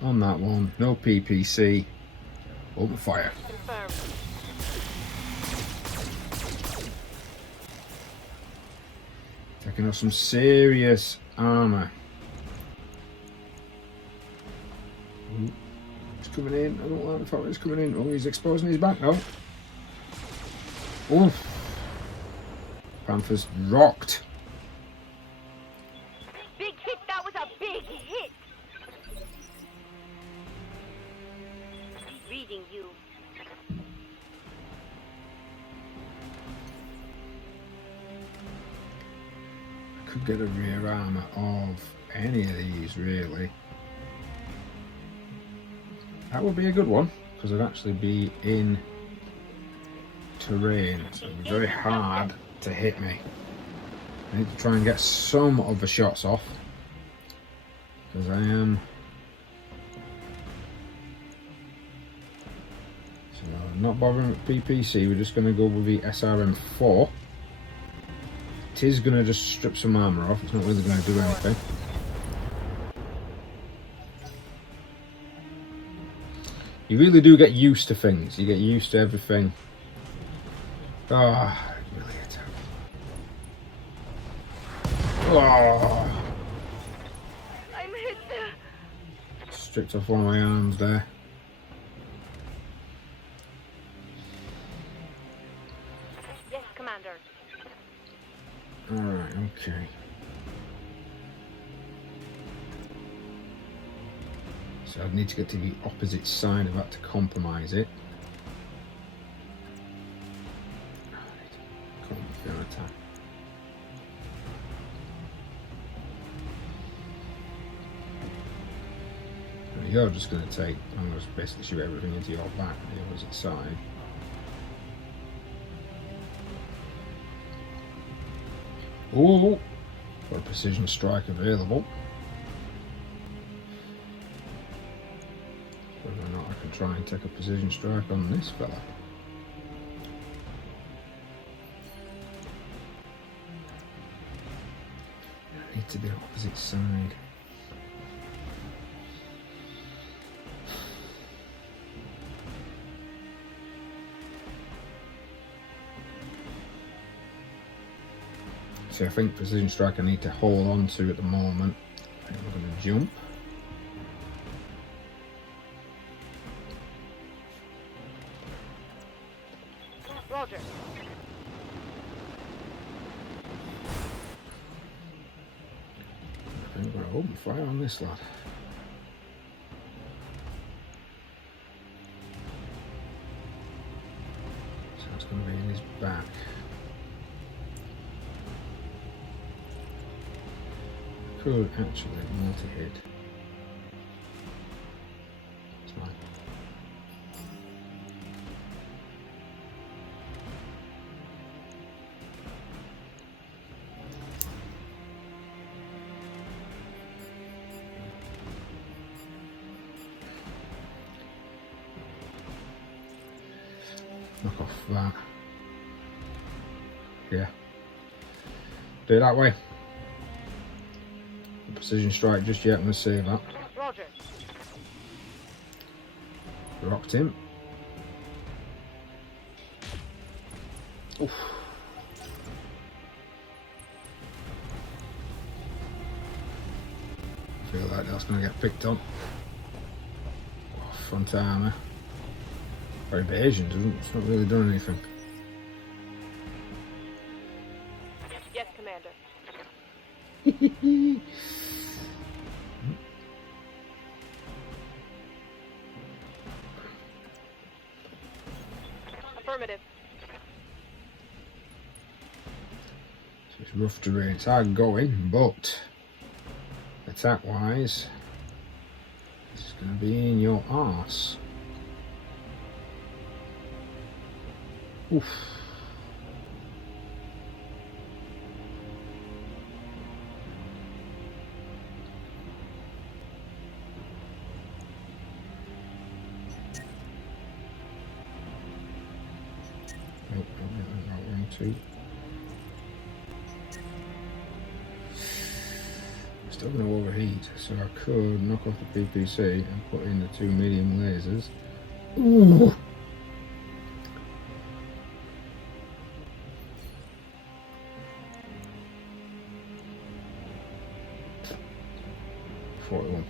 on that one. No PPC. Open fire. Confirmed. Taking off some serious armor. Ooh, he's coming in. I don't like the fact he's coming in. Oh, he's exposing his back now. Oof. Panther's rocked. Big hit. That was a big hit. Reading you. I could get a rear armor of any of these, really. That would be a good one, because it'd actually be in terrain, so it'd be very hard to hit me. I need to try and get some of the shots off, because I am. So not bothering with PPC, we're just going to go with the SRM4. It is going to just strip some armour off, it's not really going to do anything. You really do get used to things, you get used to everything. Ah, really terrible. Oh. I'm hit. Stripped off one of my arms there. Yes, Commander. Alright, okay. So I'd need to get to the opposite side of that to compromise it. Can't attack. You're just going to take, I'm going to basically shoot everything into your back, the opposite side. Ooh, got a precision strike available. Whether or not I can try and take a precision strike on this fella. I need to do opposite side. I think precision strike I need to hold on to at the moment. I'm going to jump. Roger. I think we're going to open fire on this lad. So it's going to be in his back. Could actually multi-hit. That's fine. Knock off that. Yeah. Do it that way. Precision strike just yet, I'm going to save that. Roger. Rocked him. Oof. I feel like that's going to get picked on. Oh, front armour. Or evasion, doesn't it? It's not really done anything. Yes, Commander. Affirmative. So it's rough terrain. It's hard going, but attack wise, it's going to be in your arse. Oof. Nope, that one too. Still going to overheat, so I could knock off the PPC and put in the 2 medium lasers. Ooh.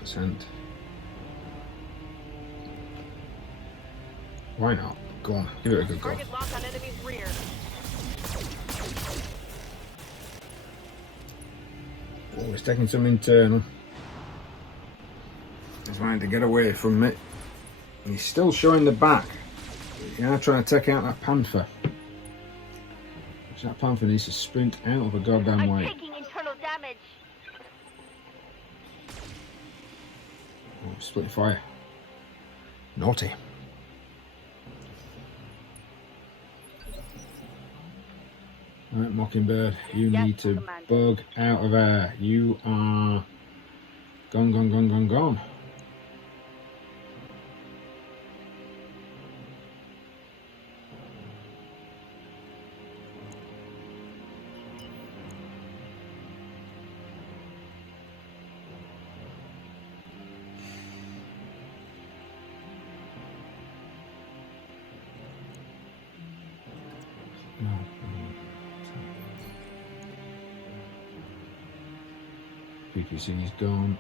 %. Why not? Go on, give it a good go. Target lock on enemy's rear. Oh, he's taking some internal. He's trying to get away from it. And he's still showing the back. He's now trying to take out that panther. That panther needs to sprint out of a goddamn way. I'm taking internal damage. Oh, split fire. Naughty. Right, Mockingbird, you Yes, need to Commander. bug out of there. You are gone, gone, gone, gone, gone. No. PPC's gone.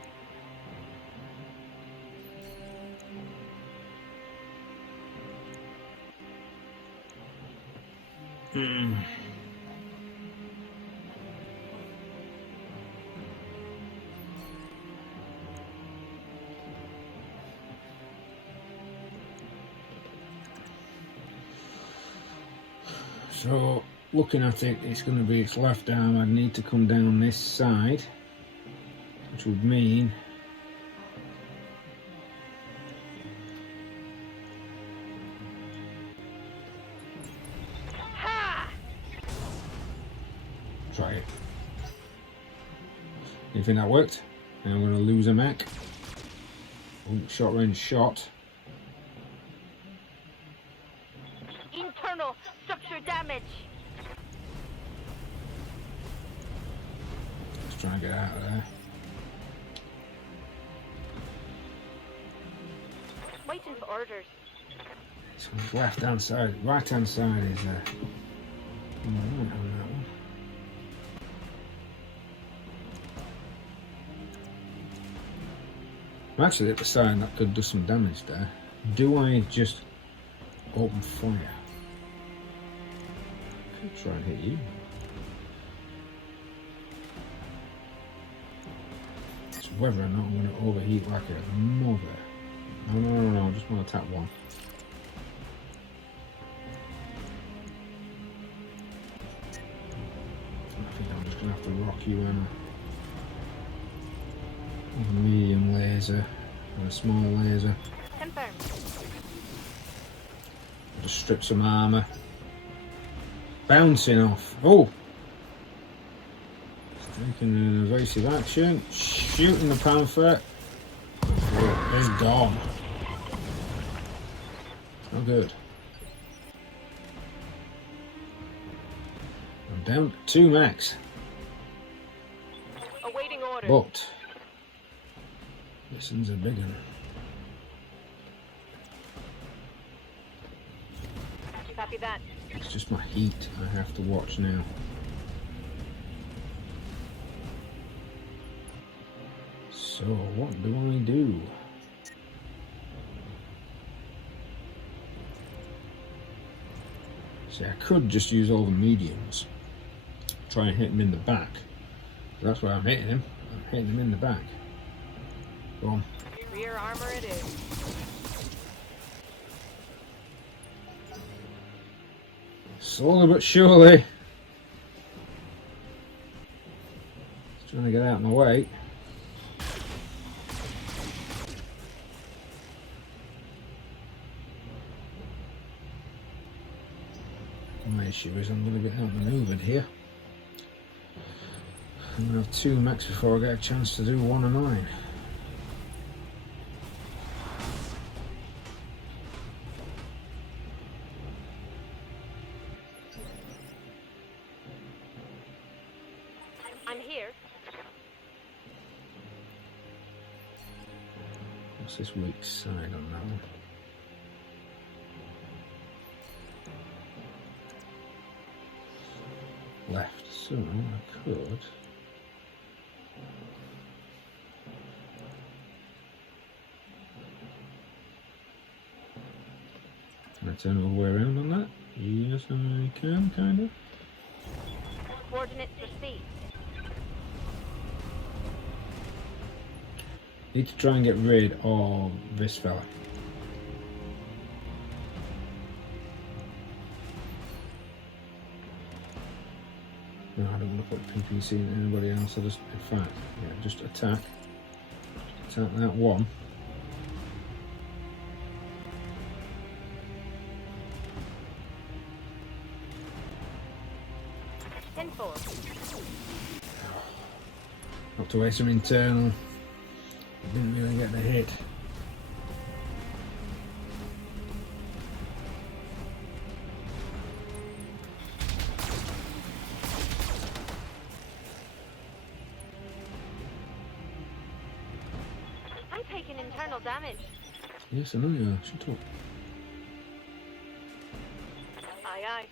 So, looking at it, it's going to be its left arm. I'd need to come down this side, which would mean try it. You think that worked? And I'm going to lose a mech. Ooh, short range shot. Internal structure damage. Just trying to get out of there. Waiting for orders. So left hand side, right hand side is on that one. I'm actually at the side that could do some damage there. Do I just open fire? Could try and hit you. It's whether or not I'm going to overheat like a mother. No, I just want to attack one. I think I'm just going to have to rock you in. A medium laser and a small laser. Confirmed. Just strip some armour. Bouncing off. Oh! Taking an evasive action. Shooting the panther. Oh, it's gone. Not good. I'm down to 2 mechs. Awaiting orders. But this one's a big one. Copy that. It's just my heat I have to watch now. So what do I do? See, I could just use all the mediums. Try and hit him in the back. That's where I'm hitting him. I'm hitting him in the back. Go on. Rear armor it is. Slowly but surely. Just trying to get out of my way. My issue is I'm going to get outmaneuvered here. I'm going to have 2 mechs before I get a chance to do 1 and 9. I'm here. What's this weak side on that one? Left, so I could. Can I turn all the way around on that? Yes, I can, kind of. Coordinates received. Need to try and get rid of this fella. No, I don't want to put PPC in anybody else. I just, in fact, yeah, just attack. Attack that one. Have to waste some internal. Didn't really get the hit. I'm taking internal damage. Yes, I know you are. Shut up. Aye, aye.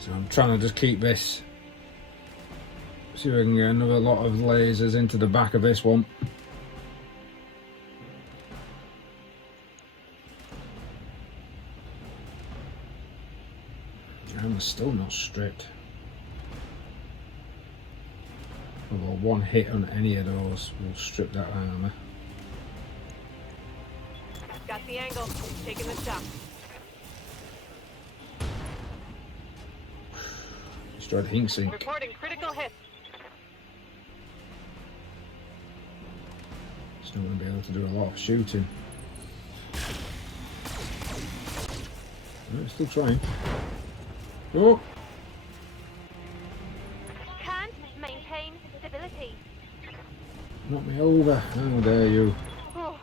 So I'm trying to just keep this. See if I can get another lot of lasers into the back of this one. I'm still not stripped. Although one hit on any of those will strip that armour. the angle. Taking the shot. Destroyed the heat sink. Reporting critical hit. Still going to be able to do a lot of shooting. Still trying. Oh! Can't maintain stability. Knock me over. How dare you. Oh.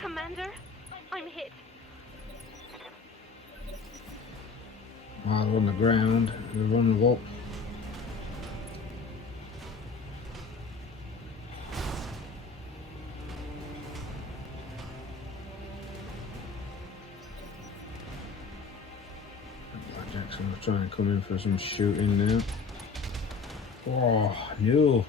Commander, I'm hit. While they're on the ground, they're vulnerable. Blackjack's going to try and come in for some shooting now. Oh, no.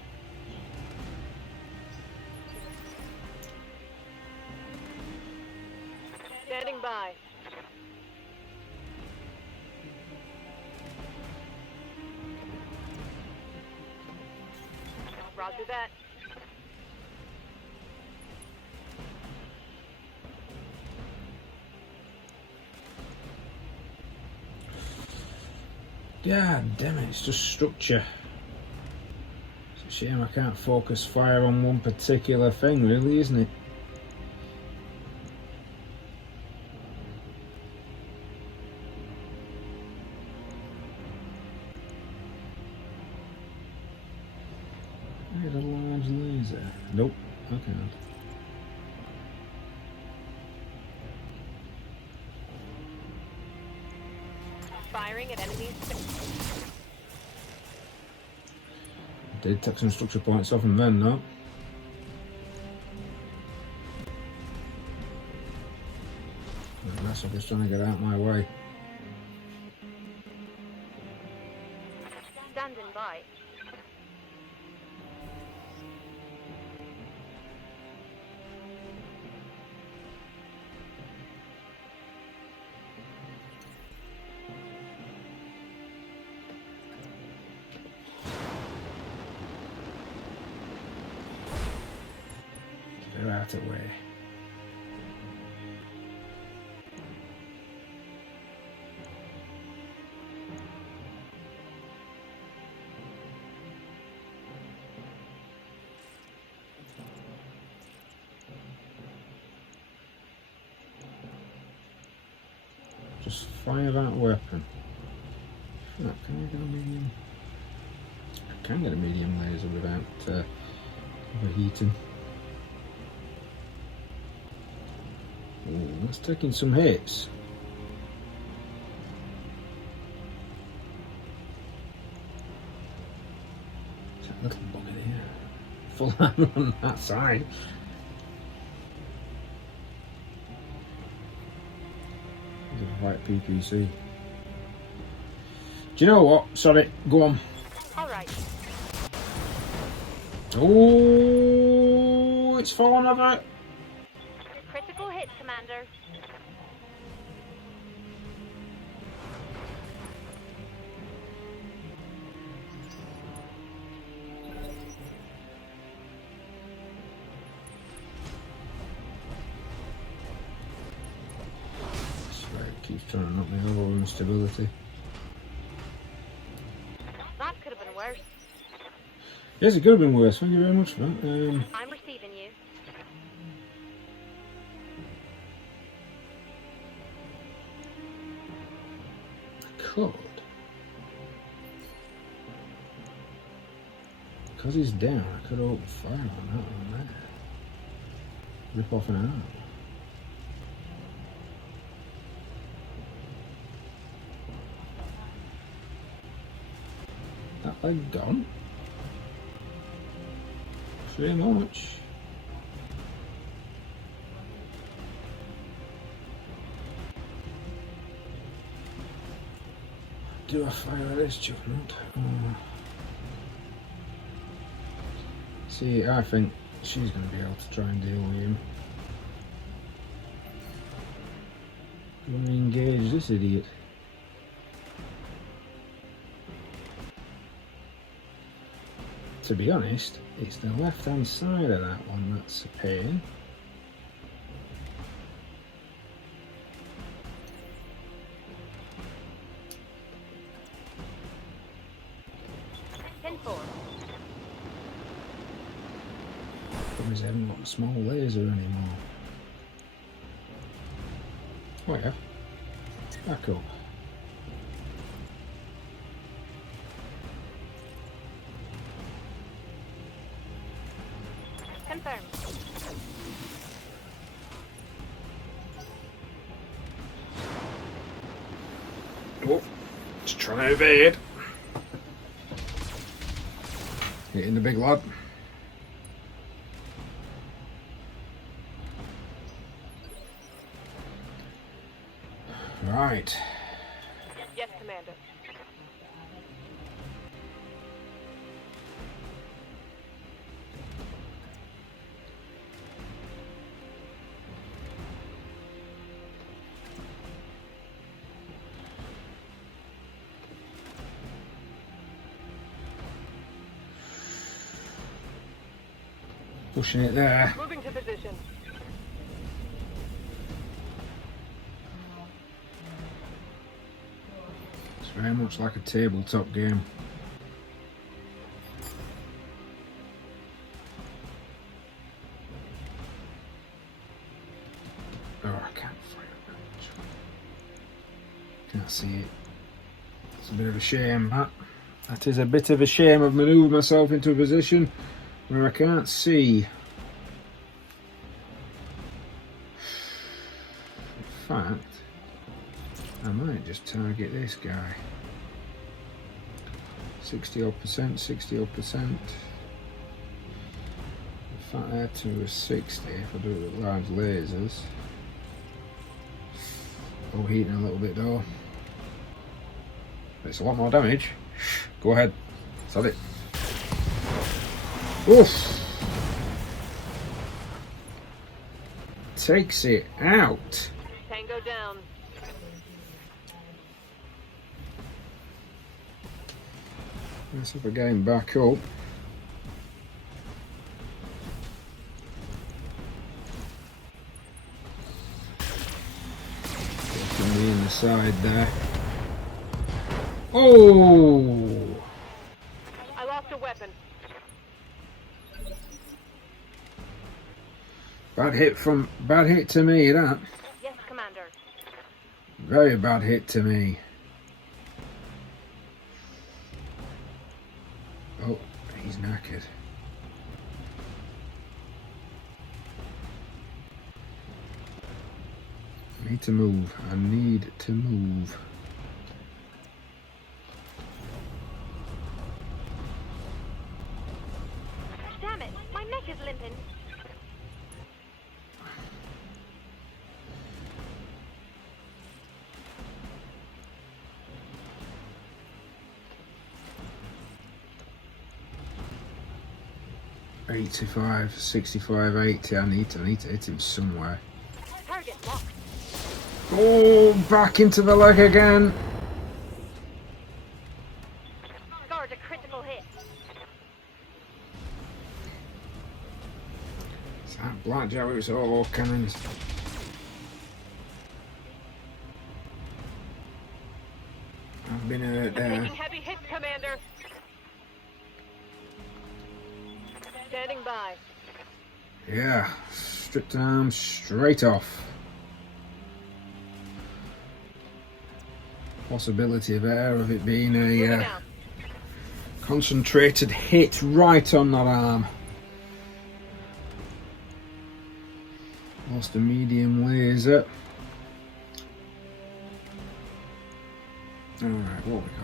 Standing by. Roger that. God damn it, it's just structure. It's a shame I can't focus fire on one particular thing, really, isn't it? I get a large laser. Nope, I can't. Firing at enemies. Did take some structure points off him then, though. That's just trying to get out of my way. Standing by. Get out of the way. Just fire that weapon. Can I get a medium? I can get a medium laser without overheating. Oh, that's taking some hits. Is that little bucket here? Full hammer on that side. White PPC. Do you know what? Sorry, go on. All right. Oh, it's fallen over. Critical hit, Commander. Keeps trying to knock me over with instability. That could have been worse. Yes, it could have been worse. Thank you very much for that. I'm receiving you. Could. Because he's down, I could open fire on that one there. Rip off an arm. That leg gone? Pretty much. Do I fire at this judgment? See, I think she's going to be able to try and deal with him. I'm going to engage this idiot. To be honest, it's the left hand side of that one that's a pain. 10-4. Because they haven't got a small laser anymore. Oh yeah. Back up. Confirmed. Oh, just trying to evade. Hitting the big lad. Right. Yes, Commander. Pushing it there. Moving to position. It's very much like a tabletop game. Oh, I can't find it. Can't see it. It's a bit of a shame, that. That is a bit of a shame. I've manoeuvred myself into a position where I can't see. In fact, I might just target this guy. 60-odd%, 60-odd%. In fact, add to a 60 if I do it with large lasers. Overheating a little bit though. But it's a lot more damage. Go ahead. Sod it. Oof! Takes it out. Tango down. Let's see if we're getting back up. Taking me in the side there. Oh! I lost a weapon. Bad hit to me, that. Yes, Commander. Very bad hit to me. Oh, he's knackered. I need to move. I need to move. Damn it, my neck is limping. $85, $65, $80. I need to hit him somewhere. Target locked. Oh, back into the leg again. Scored a critical hit. It's that blackjack with its all cannons. I've been hurt there. Taking heavy hits, Commander. Standing by. Yeah, stripped an arm straight off. Possibility there of it being a concentrated hit right on that arm. Lost a medium laser. Alright, what we got?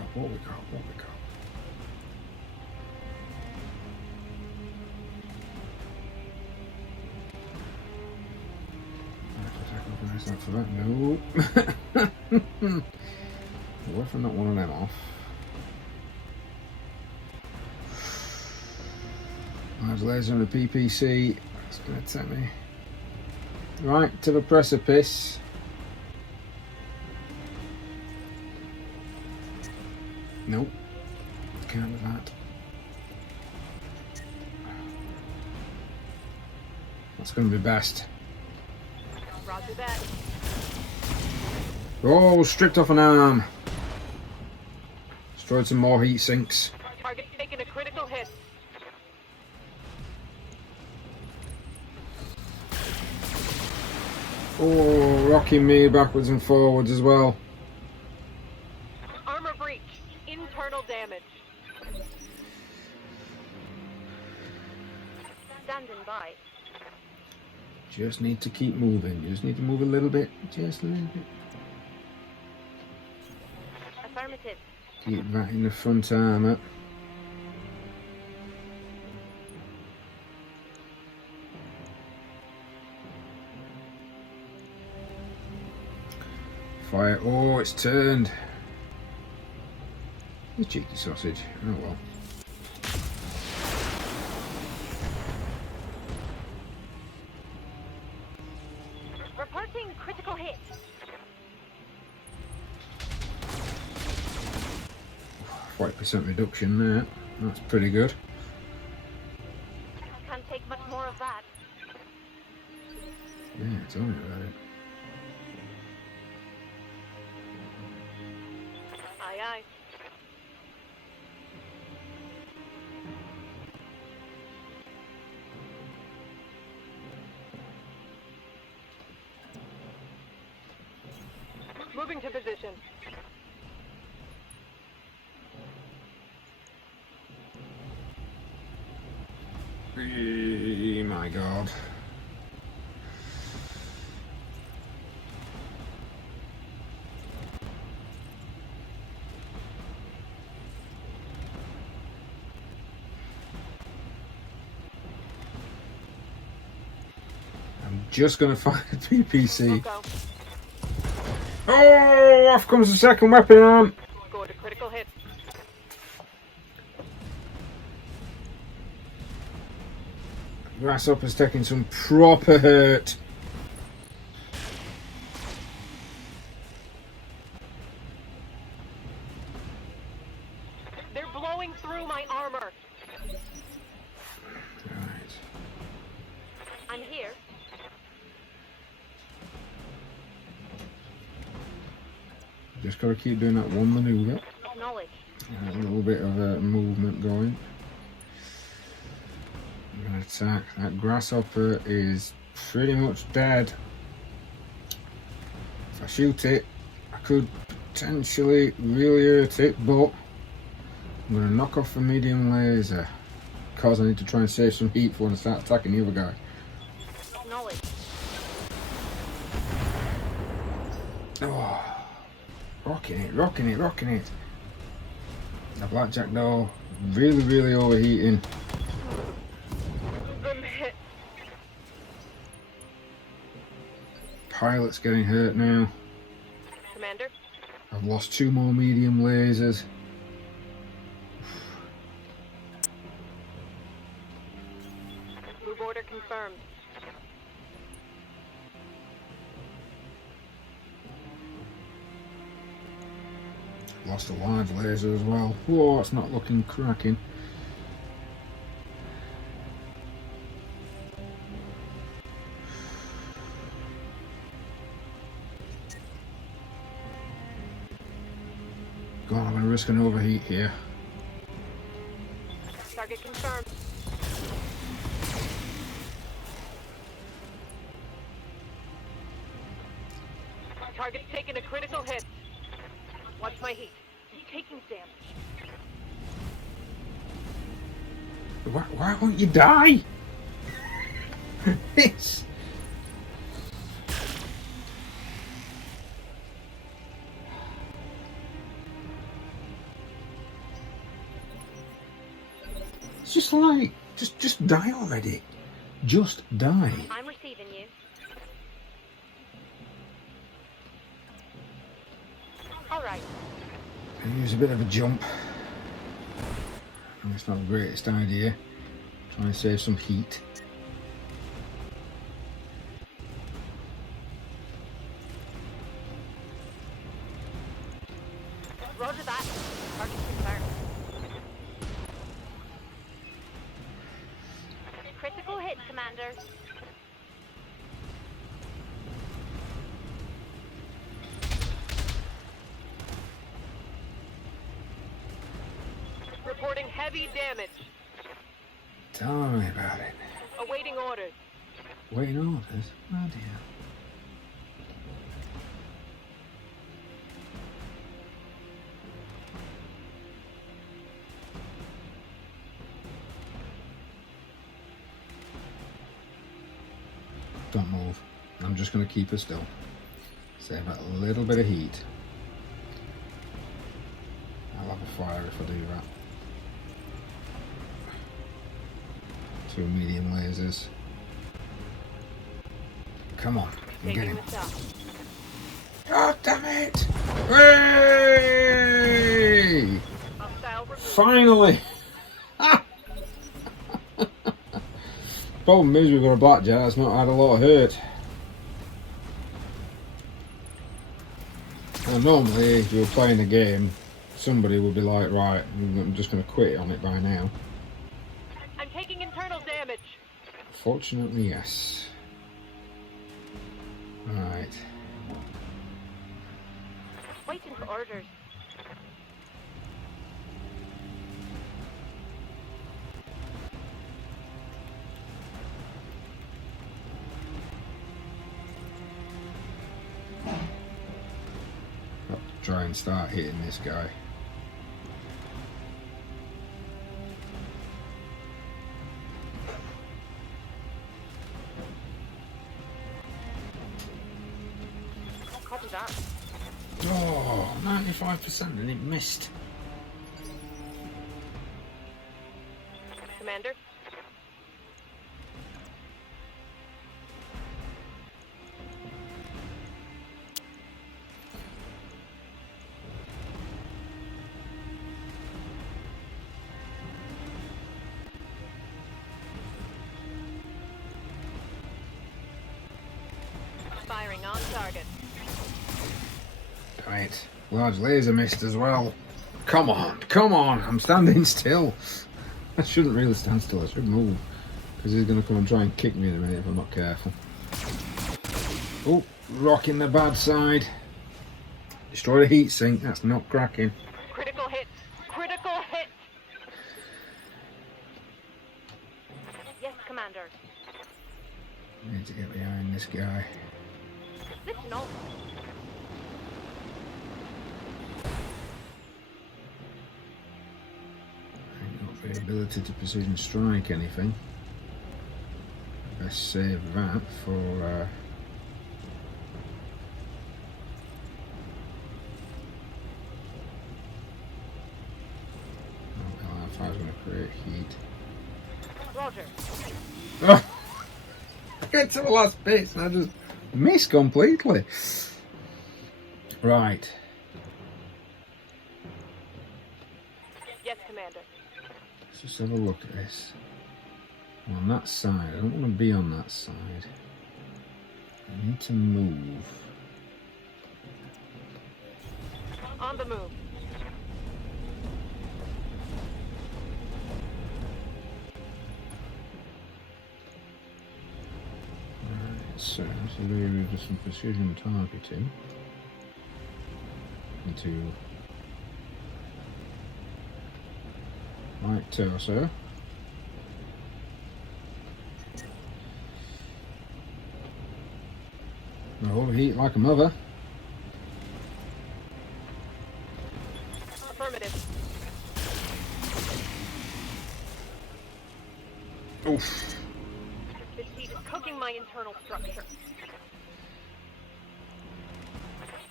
For that, no. What if I knock one of them off? Large laser on the PPC. It's going to take me right to the precipice. Nope. Can't do that. That's going to be best. Roger that. Oh, stripped off an arm. Destroyed some more heat sinks. Target taking a critical hit. Oh, rocking me backwards and forwards as well. Armor breach. Internal damage. Standing by. Just need to keep moving. Just need to move a little bit. Just a little bit. Affirmative. Keep that in the front armour. Fire. Oh, it's turned. You cheeky sausage. Oh well. Reporting critical hit. 40% reduction there. That's pretty good. Can't take much more of that. Yeah, tell me about it. Aye, aye. Moving to position. My God. I'm just going to fire the PPC. Go. Oh, off comes the second weapon arm. Go to critical hit. Grasshopper's taking some proper hurt. They're blowing through my armor. Right. I'm here. Just got to keep doing that one manoeuvre. Acknowledge. A little bit of movement going. I'm going to attack. That grasshopper is pretty much dead. If I shoot it, I could potentially really hurt it, but I'm going to knock off the medium laser because I need to try and save some heat for when I start attacking the other guy. Acknowledge. Oh, rocking it, rocking it, rocking it. The blackjack door really, really overheating. I'm hit. Pilot's getting hurt now. Commander. I've lost 2 more medium lasers. Move order confirmed. Lost a live laser as well. Whoa, it's not looking cracking. Go on, I'm going to risk an overheat here. Target confirmed. Target taking a critical hit. Watch my heat. He's taking damage. Why won't you die? It's... It's just like, just die already. Just die. I'm receiving you. All right. Use a bit of a jump. It's not the greatest idea. Try and save some heat. Roger that. Target confirmed. Critical hit, Commander. Reporting heavy heavy damage. Tell me about it. Awaiting orders. Waiting orders? Oh dear. Don't move. I'm just going to keep her still. Save a little bit of heat. I'll have a fire if I do that. 2 medium lasers. Come on, I'm getting. God damn it! Hooray! Finally! Problem is we've got a blackjack that's not had a lot of hurt. And normally if you were playing the game, somebody would be like, right, I'm just going to quit on it by now. I'm taking internal damage. Fortunately, yes. Right. Waiting for orders. Got to try and start hitting this guy. Copy that. Oh, 95% and it missed. Commander. Firing on target. Right, large laser missed as well. Come on, come on, I'm standing still. I shouldn't really stand still, I should move. Because he's going to come and try and kick me in a minute if I'm not careful. Oh, rocking the bad side. Destroyed a heat sink, that's not cracking. Critical hit. Critical hit. Yes, Commander. Need to get behind this guy. Listen on. Ain't got the ability to precision strike anything. Best save that for I was going to create heat. Roger. Oh, I get to the last bit and I just miss completely. Right. Yes, Commander. Let's just have a look at this. On that side, I don't want to be on that side. I need to move. On the move. So, there is some precision targeting into right torso. I'll overheat like a mother. Affirmative. Oof. This heat is cooking my internal structure.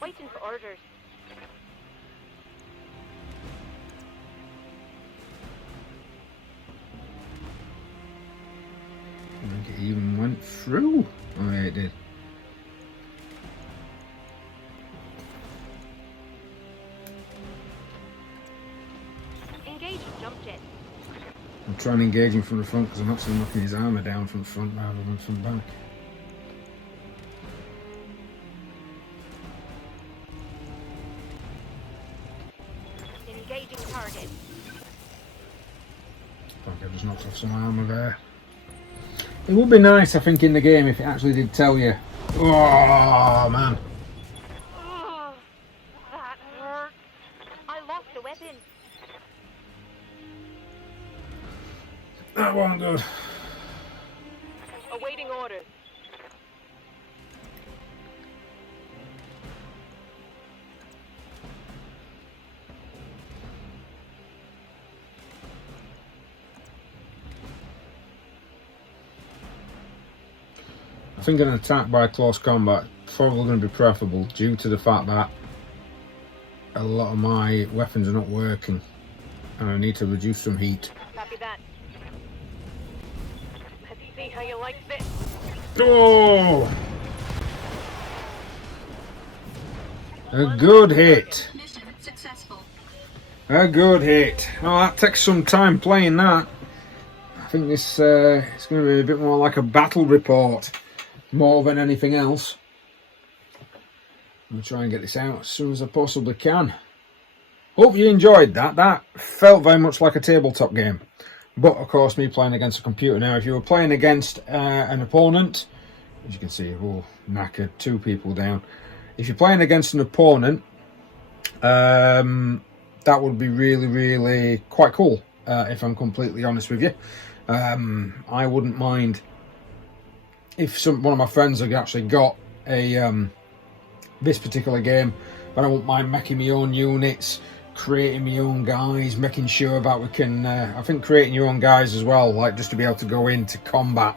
Waiting for orders. I think it even went through. Oh yeah, it did. Engage jump jet. I'm trying to engage him from the front because I'm actually knocking his armour down from the front rather than from back. Engaging target. Fuck, I just knocked off some armour there. It would be nice, I think, in the game if it actually did tell you. Oh, man. Oh, that hurt. I lost a weapon. That wasn't good. Awaiting orders. I think an attack by close combat is probably going to be preferable due to the fact that a lot of my weapons are not working and I need to reduce some heat. Copy that. Let's see how you like this. Oh! A good hit. Mission successful. A good hit. Oh, that takes some time playing that. I think this it's going to be a bit more like a battle report, more than anything else. I'm going to try and get this out as soon as I possibly can. Hope you enjoyed that. That felt very much like a tabletop game. But, of course, me playing against a computer now. If you were playing against an opponent, as you can see, oh, knackered, 2 people down. If you're playing against an opponent, that would be really, really quite cool, if I'm completely honest with you. I wouldn't mind if one of my friends had actually got a this particular game, but I won't mind making my own units, creating my own guys, making sure that we can I think creating your own guys as well, like just to be able to go into combat,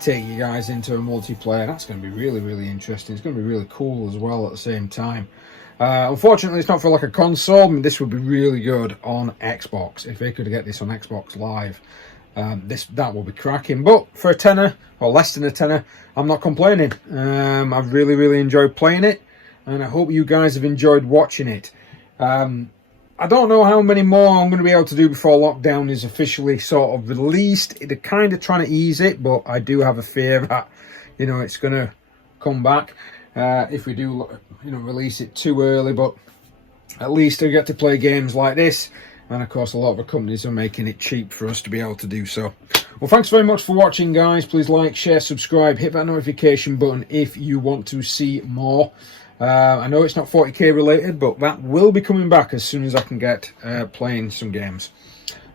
take you guys into a multiplayer. That's going to be really, really interesting. It's going to be really cool as well at the same time. Unfortunately, it's not for like a console. I mean, this would be really good on Xbox if they could get this on Xbox Live. That will be cracking, but for a tenner or less than a tenner, I'm not complaining. I've really, really enjoyed playing it, and I hope you guys have enjoyed watching it. I don't know how many more I'm going to be able to do before lockdown is officially sort of released. They're kind of trying to ease it, but I do have a fear that, you know, it's going to come back if we do, you know, release it too early. But at least I get to play games like this. And of course, a lot of the companies are making it cheap for us to be able to do so. Well, thanks very much for watching, guys. Please like, share, subscribe, hit that notification button if you want to see more. I know it's not 40k related, but that will be coming back as soon as I can get playing some games.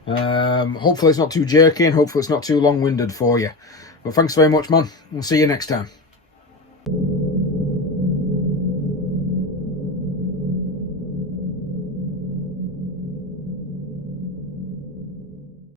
Hopefully it's not too jerky and hopefully it's not too long-winded for you. But thanks very much, man. We'll see you next time.